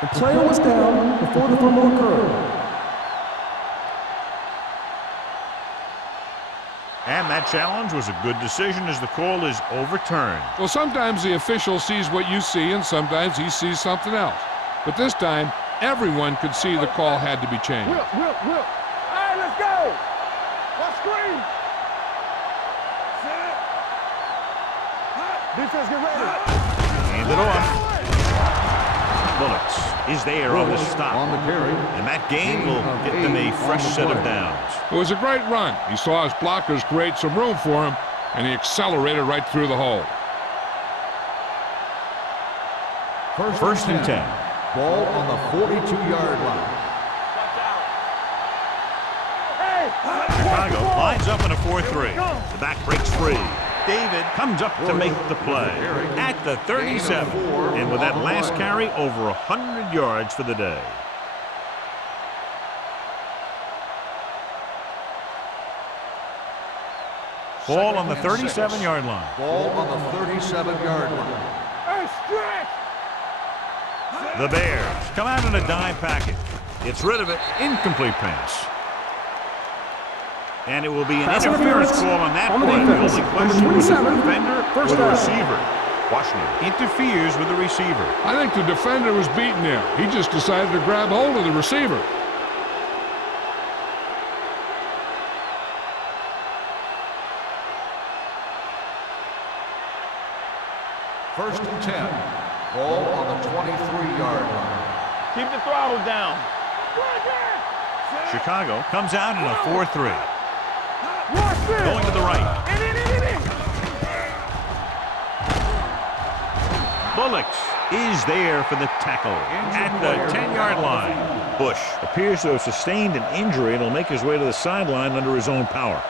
The player was down before the fumble occurred. And that challenge was a good decision as the call is overturned. Well, sometimes the official sees what you see and sometimes he sees something else. But this time, everyone could see the call had to be changed. Whip. All right, let's go. Let's screen. Defense, get ready. Hand it off. Bullets is there on the stop. On the carry. And that gain will get them a fresh set of downs. It was a great run. He saw his blockers create some room for him, and he accelerated right through the hole. First and 10. Ball on the 42-yard line. Chicago lines up in a 4-3. The back breaks free. David comes up to make the play at the 37. And with that last carry, over 100 yards for the day. Ball on the 37-yard line. Ball on the 37-yard line. Hey, stretch. The Bears come out in a dime package. Gets rid of it. Incomplete pass. And it will be an interference call on that play. The only question was the defender or the receiver. Washington interferes with the receiver. I think the defender was beaten there. He just decided to grab hold of the receiver. First and 10. Ball on the 23-yard line. Keep the throttle down. Chicago comes out in a 4-3. Watch this. Going to the right. Bullocks is there for the tackle at the 10-yard line. Bush appears to have sustained an injury and will make his way to the sideline under his own power.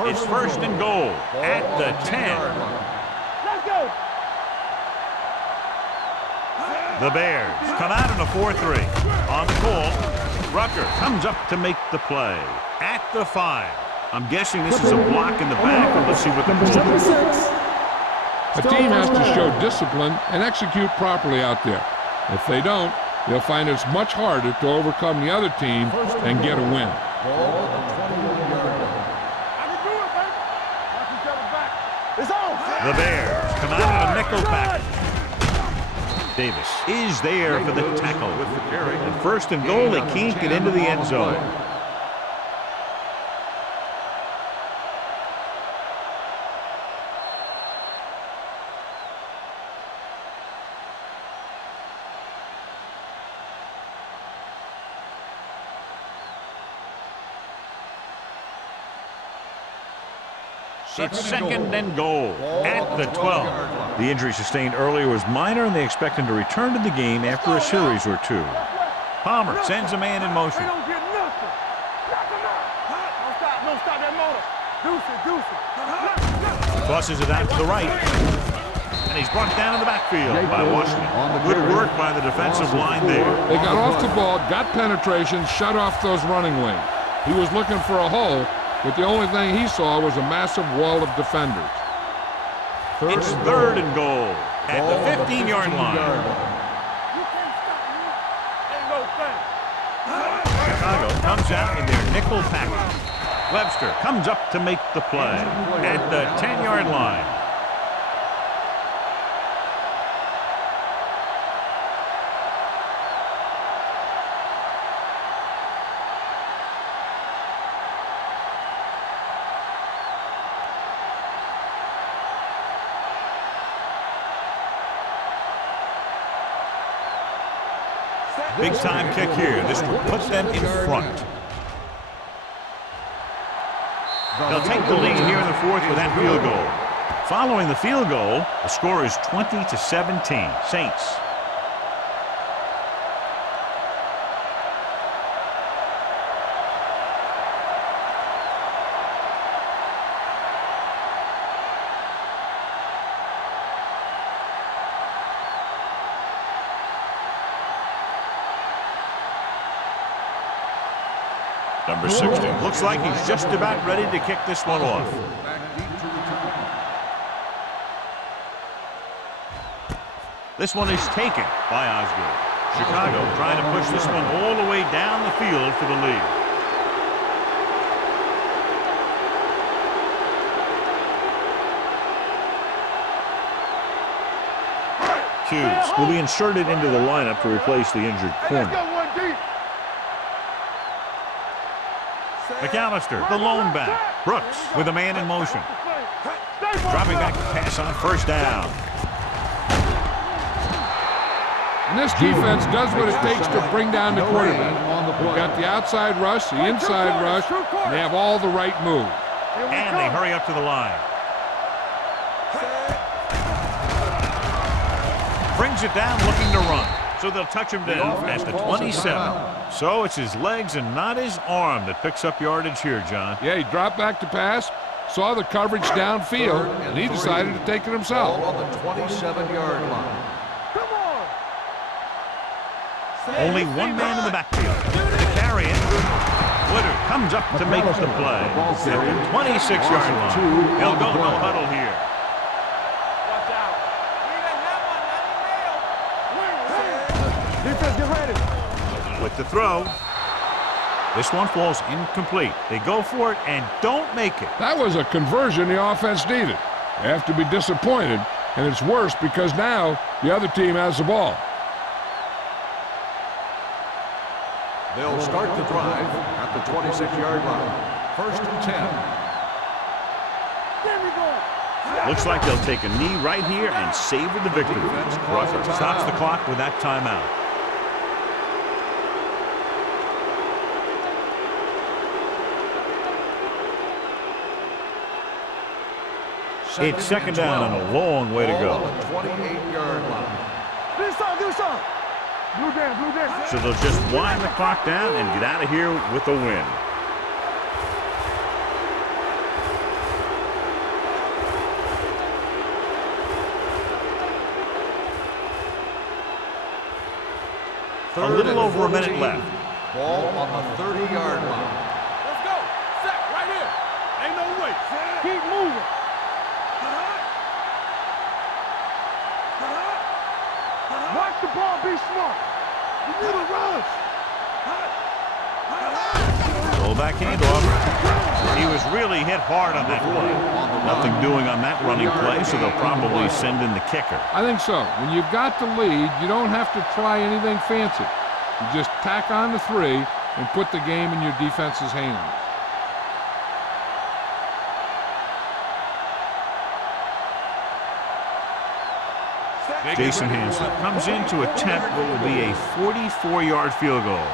It's first and goal at the 10. Let's go. The Bears come out in a 4-3. On the call, Rucker comes up to make the play at the 5. I'm guessing this is a block in the back, but let's see what the call is. A team has to show discipline and execute properly out there. If they don't, they'll find it's much harder to overcome the other team and get a win. Ball on the 21-yard line. I can do it, baby. Watch each other back. It's on. The Bears come out in a nickel package. Davis is there for the tackle. With the carry. And first and goal, they can't get into the end zone. It's second and goal at the 12. The injury sustained earlier was minor, and they expect him to return to the game after a series or two. Palmer sends a man in motion. They don't get nothing. Knock him out. Don't stop that motor. Deuce it. He tosses it out to the right. And he he's brought down in the backfield by Washington. On the Good carry. work by the defensive line there. They got off the ball, got penetration, shut off those running lanes. He was looking for a hole, but the only thing he saw was a massive wall of defenders. It's third and goal at the 15-yard line. You can't stop me. Ain't no thing. Chicago comes out in their nickel package. Webster comes up to make the play at the 10-yard line. Big time kick here. This will put them in front. They'll take the lead here in the fourth with that field goal. Following the field goal, the score is 20-17. Saints. Number 60. Looks like he's just about ready to kick this one off. This one is taken by Osgood. Chicago trying to push this one all the way down the field for the lead. Hughes will be inserted into the lineup to replace the injured corner. McAllister, the lone back. Brooks with a man in motion. Dropping back to pass on first down. And this defense does what it takes to bring down the quarterback. They've got the outside rush, the inside rush, and they have all the right moves. And they hurry up to the line. Brings it down looking to run. So they'll touch him down at the 27. So it's his legs and not his arm that picks up yardage here, John. Yeah, he dropped back to pass, saw the coverage downfield, and he decided to take it himself. On the 27-yard line. Come on. Only one man in the backfield. Carry it. Woodard comes up to make the play at the 26-yard line. He'll go no huddle here. Watch out. Defense, get ready. With the throw. This one falls incomplete. They go for it and don't make it. That was a conversion the offense needed. They have to be disappointed, and it's worse because now the other team has the ball. They'll start the drive at the 26-yard line. First and 10. There we go. Looks like they'll take a knee right here and savor the victory. Rucker stops the clock with that timeout. It's second down and a long way to go. On the 28-yard line. This side. Blue down. So they'll just wind the clock down and get out of here with a win. A little over a minute left. Ball on the 30-yard line. Let's go. Set right here. Ain't no way. Keep moving. Watch the ball, be smart. You need a rush. Fullback handoff. He was really hit hard on that play. Nothing doing on that running play, so they'll probably send in the kicker. I think so. When you've got the lead, you don't have to try anything fancy. You just tack on the 3 and put the game in your defense's hands. Jason Hansen comes in to attempt what will be a 44-yard field goal.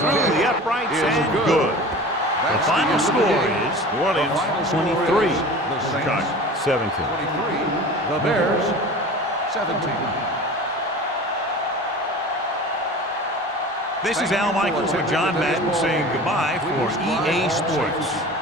Through the uprights and good. The final score is New Orleans 23, Chicago 17. 23, the Bears 17. This is Al Michaels with John Madden saying goodbye for EA Sports.